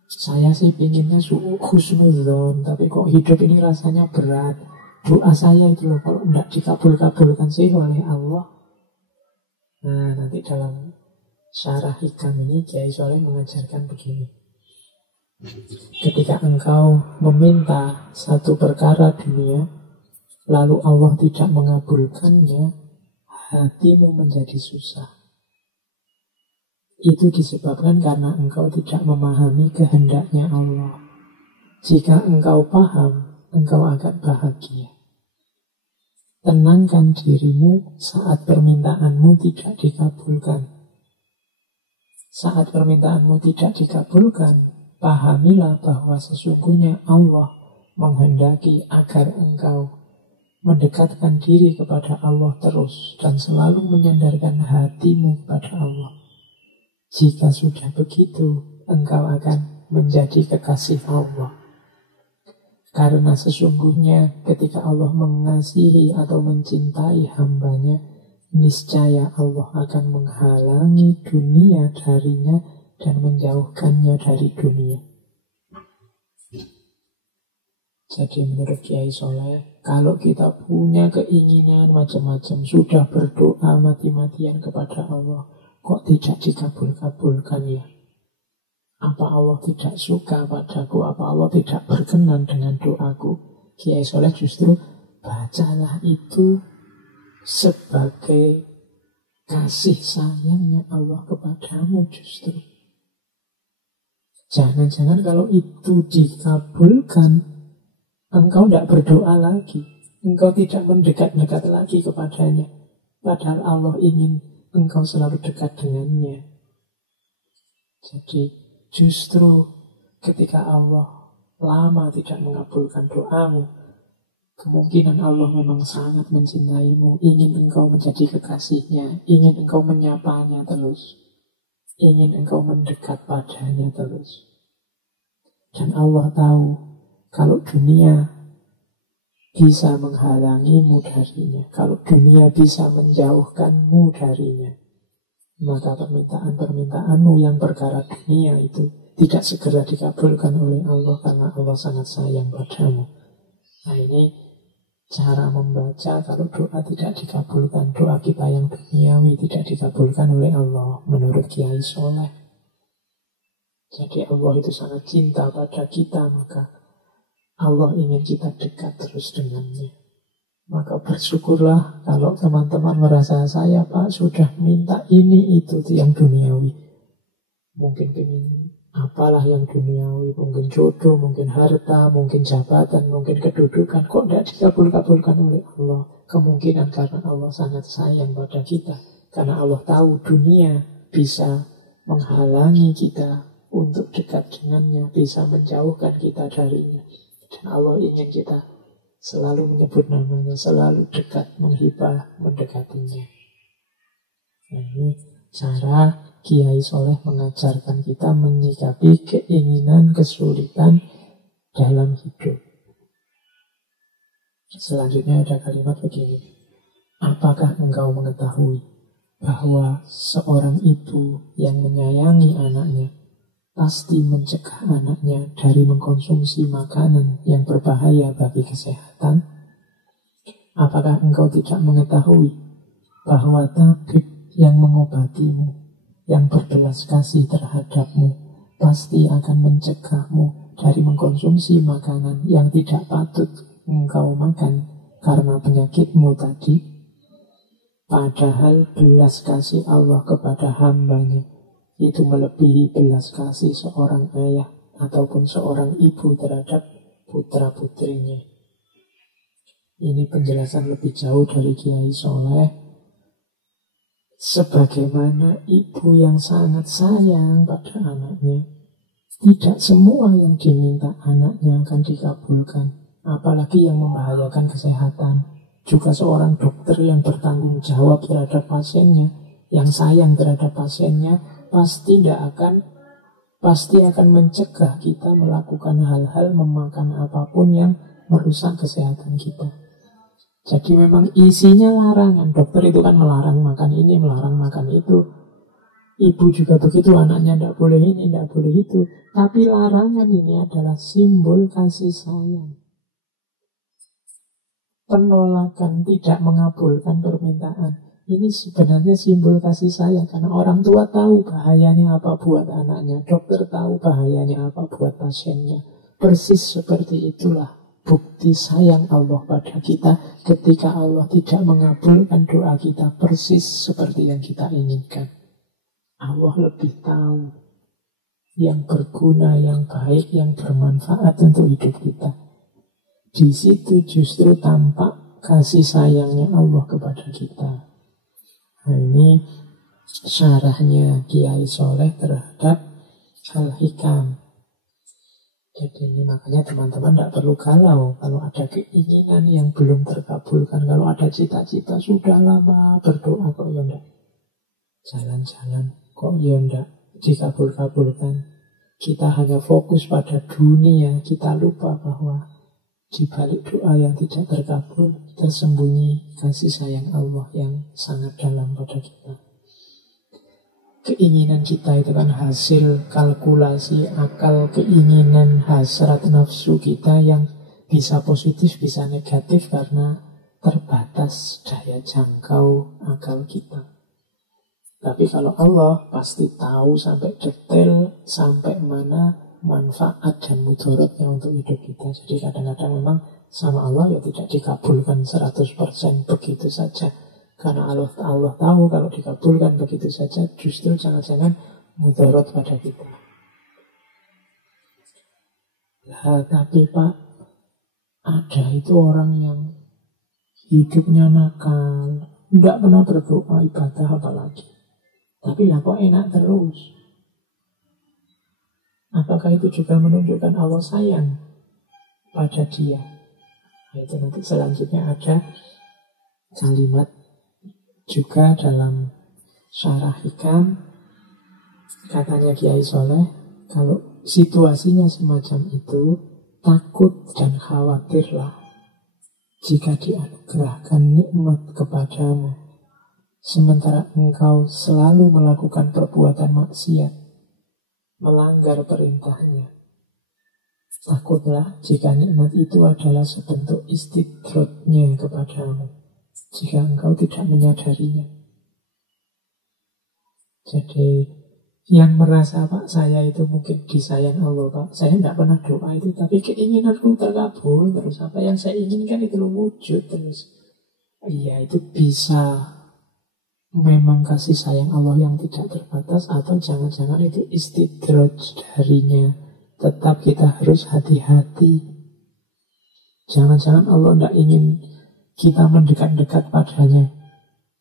Saya sih pinginnya husnudzon, tapi kok hidup ini rasanya berat. Doa saya itu loh, kalau tidak dikabul-kabulkan sih oleh Allah. Nah, nanti dalam Syarah Hikam ini Kiai Soleh mengajarkan begini. Ketika engkau meminta satu perkara dunia, lalu Allah tidak mengabulkannya, hatimu menjadi susah. Itu disebabkan karena engkau tidak memahami kehendaknya Allah. Jika engkau paham, engkau akan bahagia. Tenangkan dirimu saat permintaanmu tidak dikabulkan. Saat permintaanmu tidak dikabulkan, pahamilah bahwa sesungguhnya Allah menghendaki agar engkau mendekatkan diri kepada Allah terus dan selalu menyandarkan hatimu kepada Allah. Jika sudah begitu, engkau akan menjadi kekasih Allah. Karena sesungguhnya ketika Allah mengasihi atau mencintai hambanya, niscaya Allah akan menghalangi dunia darinya dan menjauhkannya dari dunia. Jadi menurut Kiai Soleh, kalau kita punya keinginan macam-macam, sudah berdoa mati-matian kepada Allah, kok tidak dikabul-kabulkan ya? Apa Allah tidak suka padaku? Apa Allah tidak berkenan dengan doaku? Kiai Soleh justru bacalah itu sebagai kasih sayangnya Allah kepadamu justru. Jangan-jangan kalau itu dikabulkan, engkau tidak berdoa lagi. Engkau tidak mendekat-dekat lagi kepadanya. Padahal Allah ingin engkau selalu dekat dengannya. Jadi justru ketika Allah lama tidak mengabulkan doamu, kemungkinan Allah memang sangat mencintaimu, ingin engkau menjadi kekasihnya, ingin engkau menyapanya terus, ingin engkau mendekat padanya terus. Dan Allah tahu kalau dunia bisa menghalangimu darinya, kalau dunia bisa menjauhkanmu darinya, maka permintaan-permintaanmu yang perkara dunia itu tidak segera dikabulkan oleh Allah karena Allah sangat sayang padamu. Nah, ini cara membaca kalau doa tidak dikabulkan, doa kita yang duniawi tidak dikabulkan oleh Allah menurut Kiai Soleh. Jadi Allah itu sangat cinta pada kita, maka Allah ingin kita dekat terus dengannya. Maka bersyukurlah kalau teman-teman merasa saya Pak sudah minta ini itu yang duniawi. Mungkin ingin apalah yang duniawi, mungkin jodoh, mungkin harta, mungkin jabatan, mungkin kedudukan. Kok tidak dikabul-kabulkan oleh Allah? Kemungkinan karena Allah sangat sayang pada kita. Karena Allah tahu dunia bisa menghalangi kita untuk dekat dengannya, bisa menjauhkan kita darinya. Dan Allah ingin kita selalu menyebut namanya, selalu dekat, menghibah, mendekatinya. Nah, ini cara Kiai Soleh mengajarkan kita menyikapi keinginan, kesulitan dalam hidup. Selanjutnya ada kalimat begini. Apakah engkau mengetahui bahwa seorang ibu yang menyayangi anaknya pasti mencegah anaknya dari mengkonsumsi makanan yang berbahaya bagi kesehatan? Apakah engkau tidak mengetahui bahwa tabib yang mengobatimu, yang berbelas kasih terhadapmu, pasti akan mencegahmu dari mengkonsumsi makanan yang tidak patut engkau makan karena penyakitmu tadi? Padahal belas kasih Allah kepada hambanya itu melebihi belas kasih seorang ayah ataupun seorang ibu terhadap putra-putrinya. Ini penjelasan lebih jauh dari Kiai Soleh. Sebagaimana ibu yang sangat sayang pada anaknya, tidak semua yang diminta anaknya akan dikabulkan, apalagi yang membahayakan kesehatan. Juga seorang dokter yang bertanggung jawab terhadap pasiennya, yang sayang terhadap pasiennya, pasti akan mencegah kita melakukan hal-hal, memakan apapun yang merusak kesehatan kita. Jadi memang isinya larangan. Dokter itu kan melarang makan ini, melarang makan itu. Ibu juga begitu, anaknya tidak boleh ini, tidak boleh itu. Tapi larangan ini adalah simbol kasih sayang. Penolakan, tidak mengabulkan permintaan, ini sebenarnya simbol kasih sayang. Karena orang tua tahu bahayanya apa buat anaknya, dokter tahu bahayanya apa buat pasiennya. Persis seperti itulah bukti sayang Allah pada kita ketika Allah tidak mengabulkan doa kita persis seperti yang kita inginkan. Allah lebih tahu yang berguna, yang baik, yang bermanfaat untuk hidup kita. Di situ justru tampak kasih sayangnya Allah kepada kita. Nah, ini syarahnya Kiai Soleh terhadap Al-Hikam. Jadi ini makanya teman-teman tidak perlu galau kalau ada keinginan yang belum terkabulkan, kalau ada cita-cita sudah lama berdoa kok ya enggak jalan-jalan, kok ya enggak dikabul-kabulkan. Kita hanya fokus pada dunia, kita lupa bahwa di balik doa yang tidak terkabul tersembunyi kasih sayang Allah yang sangat dalam pada kita. Keinginan kita itu kan hasil kalkulasi akal, keinginan, hasrat nafsu kita yang bisa positif, bisa negatif karena terbatas daya jangkau akal kita. Tapi kalau Allah pasti tahu sampai detail, sampai mana manfaat dan mudaratnya untuk hidup kita. Jadi kadang-kadang memang sama Allah ya tidak dikabulkan 100% begitu saja. Karena Allah tahu kalau dikabulkan begitu saja justru jangan-jangan mudarat pada kita. Lah, tapi Pak, ada itu orang yang hidupnya nakal, tidak pernah berdoa, ibadah apalagi. Tapi lah kok enak terus. Apakah itu juga menunjukkan Allah sayang pada dia? Itu nanti selanjutnya ada kalimat juga dalam syarah hikam. Katanya Kiai Soleh, kalau situasinya semacam itu, takut dan khawatirlah jika dianugerahkan nikmat kepadamu, sementara engkau selalu melakukan perbuatan maksiat, melanggar perintahnya. Takutlah jika nikmat itu adalah sebentuk istidrodnya kepadamu, jika engkau tidak menyadarinya. Jadi yang merasa Pak saya itu mungkin disayang Allah Pak, saya tidak pernah doa itu, tapi keinginanku terkabul terus, apa yang saya inginkan itu wujud terus. Iya, itu bisa memang kasih sayang Allah yang tidak terbatas, atau jangan-jangan itu istidraj darinya. Tetap kita harus hati-hati. Jangan-jangan Allah tidak ingin kita mendekat-dekat padanya,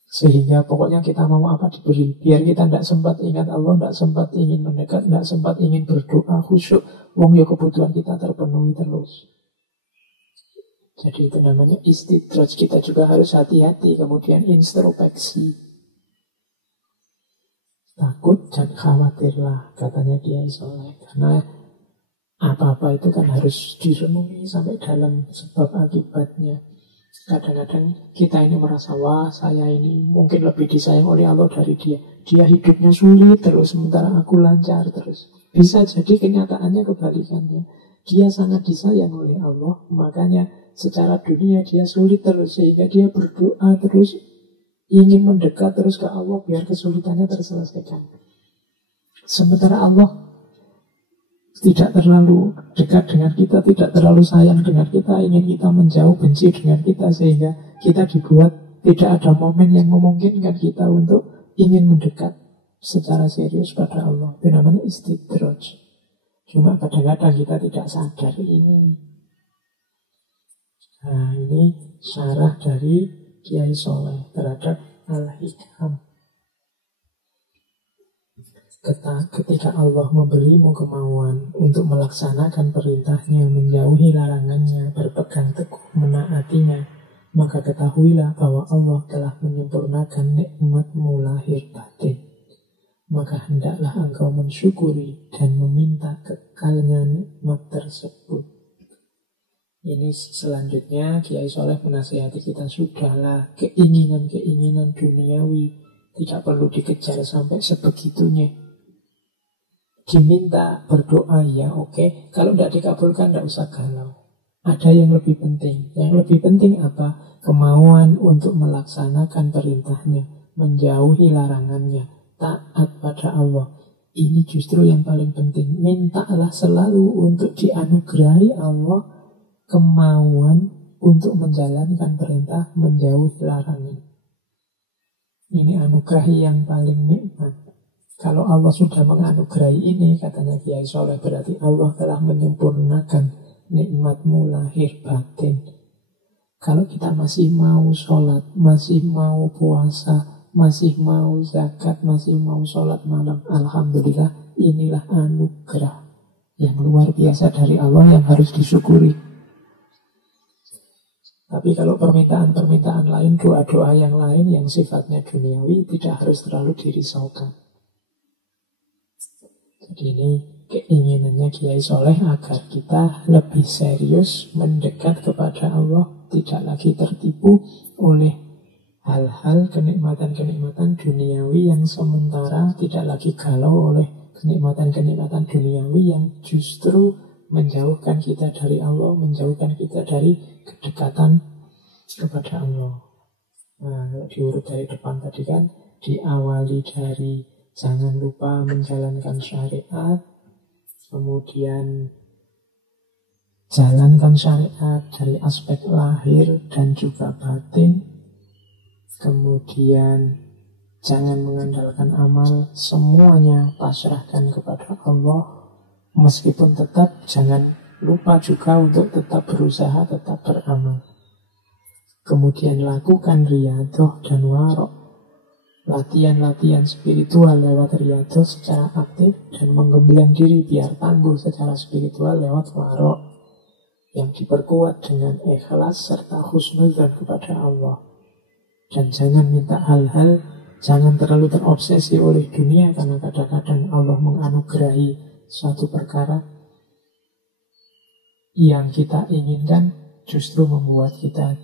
sehingga pokoknya kita mau apa diberi, biar kita tidak sempat ingat Allah, tidak sempat ingin mendekat, tidak sempat ingin berdoa khusyuk. Wong ya kebutuhan kita terpenuhi terus. Jadi itu namanya istidraj. Kita juga harus hati-hati. Kemudian introspeksi. Takut dan khawatirlah, katanya Kiai Soleh. Karena apa-apa itu kan harus direnungi sampai dalam sebab akibatnya. Kadang-kadang kita ini merasa, wah saya ini mungkin lebih disayang oleh Allah dari dia. Dia hidupnya sulit terus, sementara aku lancar terus. Bisa jadi kenyataannya kebalikannya. Dia sangat disayang oleh Allah, makanya secara dunia dia sulit terus, sehingga dia berdoa terus, ingin mendekat terus ke Allah biar kesulitannya terselesaikan. Sementara Allah tidak terlalu dekat dengan kita, tidak terlalu sayang dengan kita, ingin kita menjauh, benci dengan kita, sehingga kita dibuat tidak ada momen yang memungkinkan kita untuk ingin mendekat secara serius pada Allah. Itu namanya istidraj. Cuma kadang-kadang kita tidak sadar ini. Nah, ini syarah dari Kiai Soleh terhadap Al-Hikam. Ketika Allah memberimu kemauan untuk melaksanakan perintahnya, menjauhi larangannya, berpegang teguh menaatinya, maka ketahuilah bahwa Allah telah menyempurnakan nikmatmu lahir batin. Maka hendaklah engkau mensyukuri dan meminta kekalnya nikmat tersebut. Ini selanjutnya Kiai Soleh menasihati kita, sudahlah keinginan-keinginan duniawi tidak perlu dikejar sampai sebegitunya. Diminta berdoa ya oke. Kalau tidak dikabulkan tidak usah galau. Ada yang lebih penting. Yang lebih penting apa? Kemauan untuk melaksanakan perintahnya, menjauhi larangannya, taat pada Allah. Ini justru yang paling penting. Mintalah selalu untuk dianugerahi Allah kemauan untuk menjalankan perintah, menjauhi larangan. Ini anugerah yang paling nikmat. Kalau Allah sudah menganugerahi ini, katanya Kiai Soleh, berarti Allah telah menyempurnakan nikmatmu lahir batin. Kalau kita masih mau sholat, masih mau puasa, masih mau zakat, masih mau sholat malam, alhamdulillah, inilah anugerah yang luar biasa dari Allah yang harus disyukuri. Tapi kalau permintaan-permintaan lain, doa-doa yang lain yang sifatnya duniawi, tidak harus terlalu dirisaukan. Jadi ini keinginannya Kiai Soleh agar kita lebih serius mendekat kepada Allah, tidak lagi tertipu oleh hal-hal kenikmatan-kenikmatan duniawi yang sementara, tidak lagi galau oleh kenikmatan-kenikmatan duniawi yang justru menjauhkan kita dari Allah, menjauhkan kita dari kedekatan kepada Allah. Nah, kalau diurut dari depan tadi kan diawali dari jangan lupa menjalankan syariat, kemudian jalankan syariat dari aspek lahir dan juga batin, kemudian jangan mengandalkan amal, semuanya pasrahkan kepada Allah, meskipun tetap jangan lupa juga untuk tetap berusaha, tetap beramal. Kemudian lakukan riyadhah dan warok, latihan-latihan spiritual lewat riyadhah secara aktif, dan menggembleng diri biar tangguh secara spiritual lewat warok yang diperkuat dengan ikhlas serta husnudzan kepada Allah. Dan jangan minta hal-hal, jangan terlalu terobsesi oleh dunia, karena kadang-kadang Allah menganugerahi suatu perkara yang kita inginkan justru membuat kita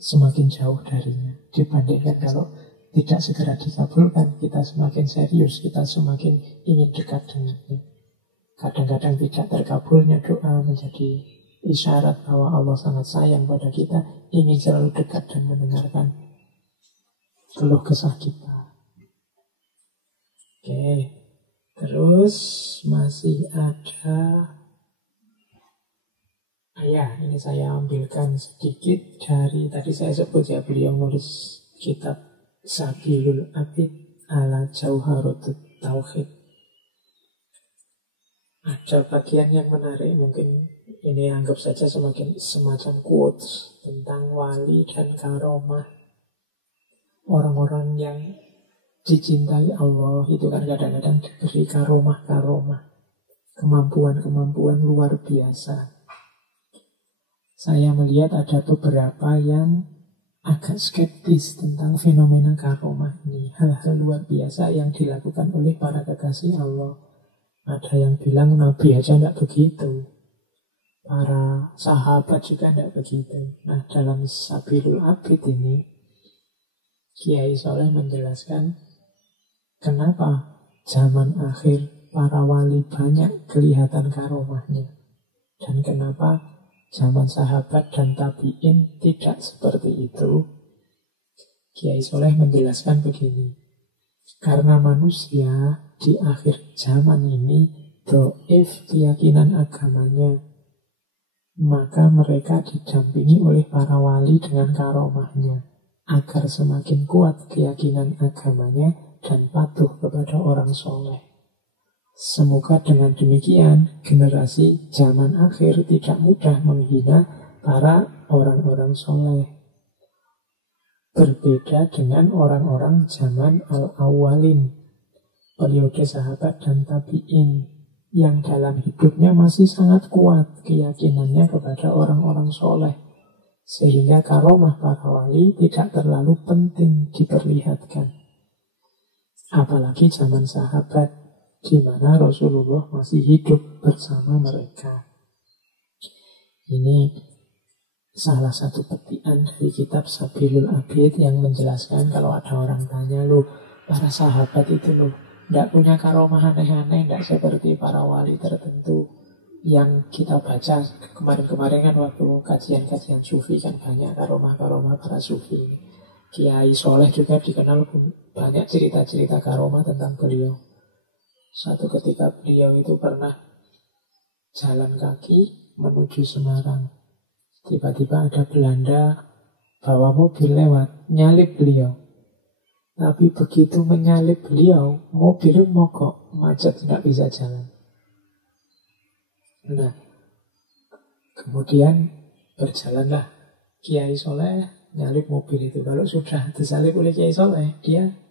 semakin jauh darinya. Dibandingkan kalau tidak segera dikabulkan, kita semakin serius, kita semakin ingin dekat dengannya. Kadang-kadang tidak terkabulnya doa menjadi isyarat bahwa Allah sangat sayang pada kita, ingin selalu dekat dan mendengarkan keluh kesah kita. Oke, terus masih ada. Ini saya ambilkan sedikit dari, tadi saya sebut ya, beliau nulis kitab Sabilul Abid ala Jauharutut Tauhid. Ada bagian yang menarik, mungkin ini anggap saja semacam quotes tentang wali dan karomah. Orang-orang yang dicintai Allah itu kan kadang-kadang diberi karomah-karomah, kemampuan-kemampuan luar biasa. Saya melihat ada beberapa yang agak skeptis tentang fenomena karomah ini. Hal-hal luar biasa yang dilakukan oleh para kekasih Allah. Ada yang bilang Nabi aja tidak begitu, para sahabat juga tidak begitu. Nah, dalam Sabilul Abid ini Kiai Soleh menjelaskan kenapa zaman akhir para wali banyak kelihatan karomahnya, dan kenapa zaman sahabat dan tabi'in tidak seperti itu. Kiai Soleh menjelaskan begini. Karena manusia di akhir zaman ini dhaif keyakinan agamanya, maka mereka didampingi oleh para wali dengan karomahnya, agar semakin kuat keyakinan agamanya dan patuh kepada orang soleh. Semoga dengan demikian generasi zaman akhir tidak mudah menghina para orang-orang soleh. Berbeda dengan orang-orang zaman al-awwalin, periode sahabat dan tabi'in, yang dalam hidupnya masih sangat kuat keyakinannya kepada orang-orang soleh, sehingga karomah para wali tidak terlalu penting diperlihatkan. Apalagi zaman sahabat, di mana Rasulullah masih hidup bersama mereka. Ini salah satu petikan dari kitab Sabilul Abid yang menjelaskan kalau ada orang tanya, para sahabat itu tidak punya karomah aneh-aneh, tidak seperti para wali tertentu yang kita baca kemarin-kemarin kan waktu kajian-kajian sufi kan banyak karomah-karomah para sufi. Kiai Soleh juga dikenal banyak cerita-cerita karomah tentang beliau. Suatu ketika beliau itu pernah jalan kaki menuju Semarang. Tiba-tiba ada Belanda bawa mobil lewat, nyalip beliau. Tapi begitu menyalip beliau, mobil mogok, macet, tidak bisa jalan. Nah, kemudian berjalanlah Kiai Soleh nyalip mobil itu. Kalau sudah disalip oleh Kiai Soleh,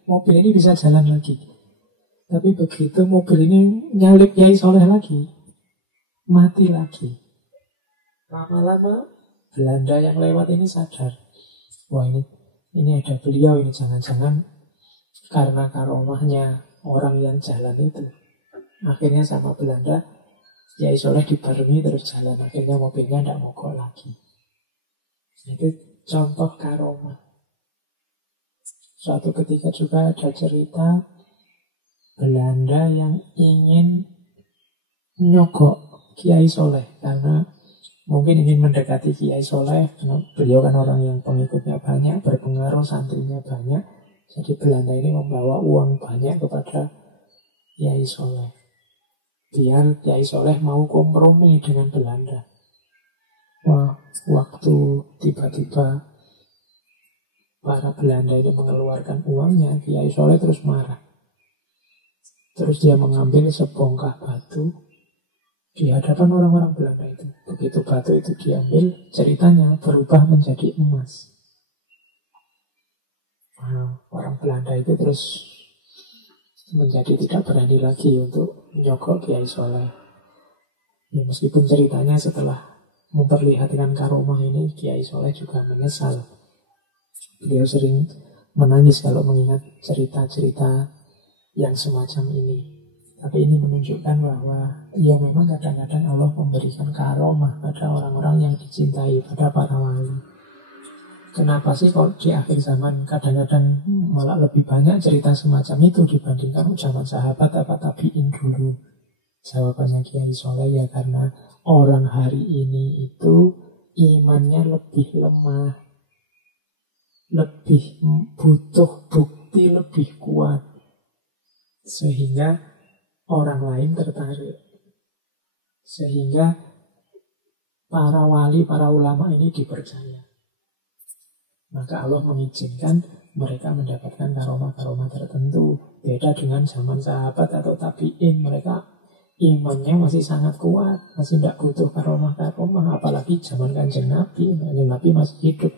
mobil ini bisa jalan lagi. Tapi begitu mobil ini nyalip Kiai Soleh lagi, mati lagi. Lama-lama Belanda yang lewat ini sadar, wah ini ada beliau, ini jangan-jangan karena karomahnya orang yang jalan itu. Akhirnya sama Belanda, Kiai Soleh dibaremi terus jalan. Akhirnya mobilnya tidak mogok lagi. Itu contoh karomah. Suatu ketika juga ada cerita Belanda yang ingin nyogok Kiai Soleh karena mungkin ingin mendekati Kiai Soleh, karena beliau kan orang yang pengikutnya banyak, berpengaruh, santrinya banyak. Jadi Belanda ini membawa uang banyak kepada Kiai Soleh, biar Kiai Soleh mau kompromi dengan Belanda. Wah, waktu tiba-tiba para Belanda ini mengeluarkan uangnya, Kiai Soleh terus marah. Terus dia mengambil sebongkah batu, di hadapan orang-orang Belanda itu. Begitu batu itu diambil, ceritanya berubah menjadi emas. Nah, orang Belanda itu terus menjadi tidak berani lagi untuk menyogok Kiai Soleh. Ya, meskipun ceritanya setelah memperlihatkan karomah ini, Kiai Soleh juga menyesal. Beliau sering menangis kalau mengingat cerita-cerita yang semacam ini. Tapi ini menunjukkan bahwa ya memang kadang-kadang Allah memberikan karomah pada orang-orang yang dicintai, pada para wali. Kenapa sih kok di akhir zaman kadang-kadang malah lebih banyak cerita semacam itu dibandingkan zaman sahabat apa tabiin dulu? Jawabannya Kiai Soleh ya karena orang hari ini itu imannya lebih lemah, lebih butuh bukti lebih kuat, sehingga orang lain tertarik. Sehingga para wali, para ulama ini dipercaya. Maka Allah mengizinkan mereka mendapatkan karomah-karomah tertentu. Beda dengan zaman sahabat atau tabi'in. Mereka imannya masih sangat kuat, masih tidak butuh karomah-karomah. Apalagi zaman Kanjeng Nabi. Kanjeng Nabi masih hidup.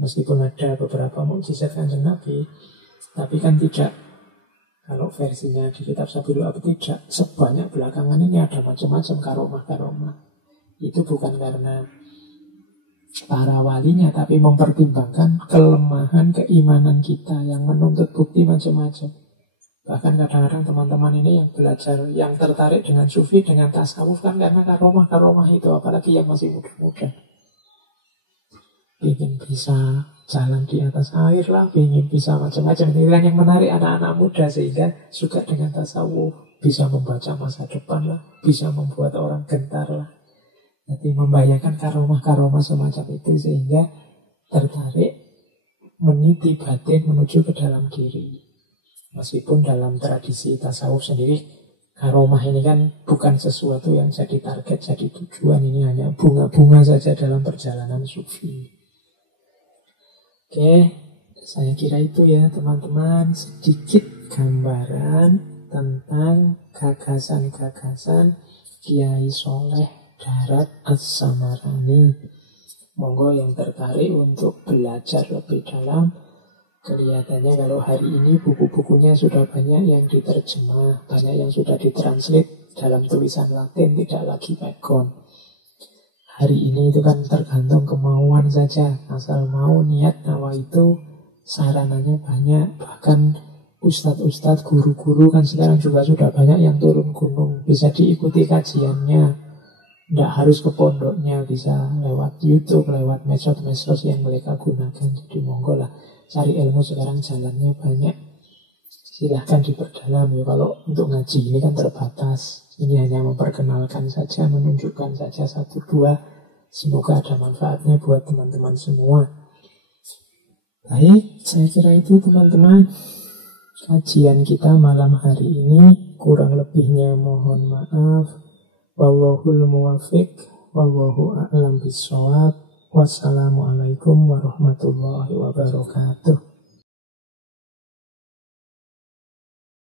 Meskipun ada beberapa mukjizat Kanjeng Nabi, tapi kan tidak, kalau versinya di kitab Sabilul Abad tidak sebanyak belakangan ini ada macam-macam karomah-karomah. Itu bukan karena para walinya, tapi mempertimbangkan kelemahan keimanan kita yang menuntut bukti macam-macam. Bahkan kadang-kadang teman-teman ini yang belajar, yang tertarik dengan sufi, dengan tasawuf kan karena karomah-karomah itu, apalagi yang masih muda-muda. Ingin bisa jalan di atas air lah, ingin bisa macam-macam. Ini kan yang menarik anak-anak muda, sehingga suka dengan tasawuf. Bisa membaca masa depan lah, bisa membuat orang gentar lah. Jadi membayangkan karomah-karomah semacam itu sehingga tertarik meniti batin menuju ke dalam diri. Meskipun dalam tradisi tasawuf sendiri, karomah ini kan bukan sesuatu yang jadi target, jadi tujuan. Ini hanya bunga-bunga saja dalam perjalanan sufi. Oke, saya kira itu ya teman-teman, sedikit gambaran tentang gagasan-gagasan Kiai Soleh Darat As-Samarani. Monggo yang tertarik untuk belajar lebih dalam. Kelihatannya kalau hari ini buku-bukunya sudah banyak yang diterjemah, banyak yang sudah ditranslate dalam tulisan Latin, tidak lagi background. Hari ini itu kan tergantung kemauan saja. Asal mau niat nawa itu sarananya banyak. Bahkan ustadz-ustadz, guru-guru kan sekarang juga sudah banyak yang turun gunung. Bisa diikuti kajiannya. Tidak harus ke pondoknya, bisa lewat YouTube, lewat medsos-medsos yang mereka gunakan. Jadi monggo lah, cari ilmu sekarang jalannya banyak. Silahkan diperdalam ya. Kalau untuk ngaji ini kan terbatas. Ini hanya memperkenalkan saja, menunjukkan saja satu dua. Semoga ada manfaatnya buat teman-teman semua. Baik, saya kira itu teman-teman kajian kita malam hari ini. Kurang lebihnya mohon maaf. Wallahul muwafiq, wallahu a'lam bishawab. Wassalamualaikum warahmatullahi wabarakatuh.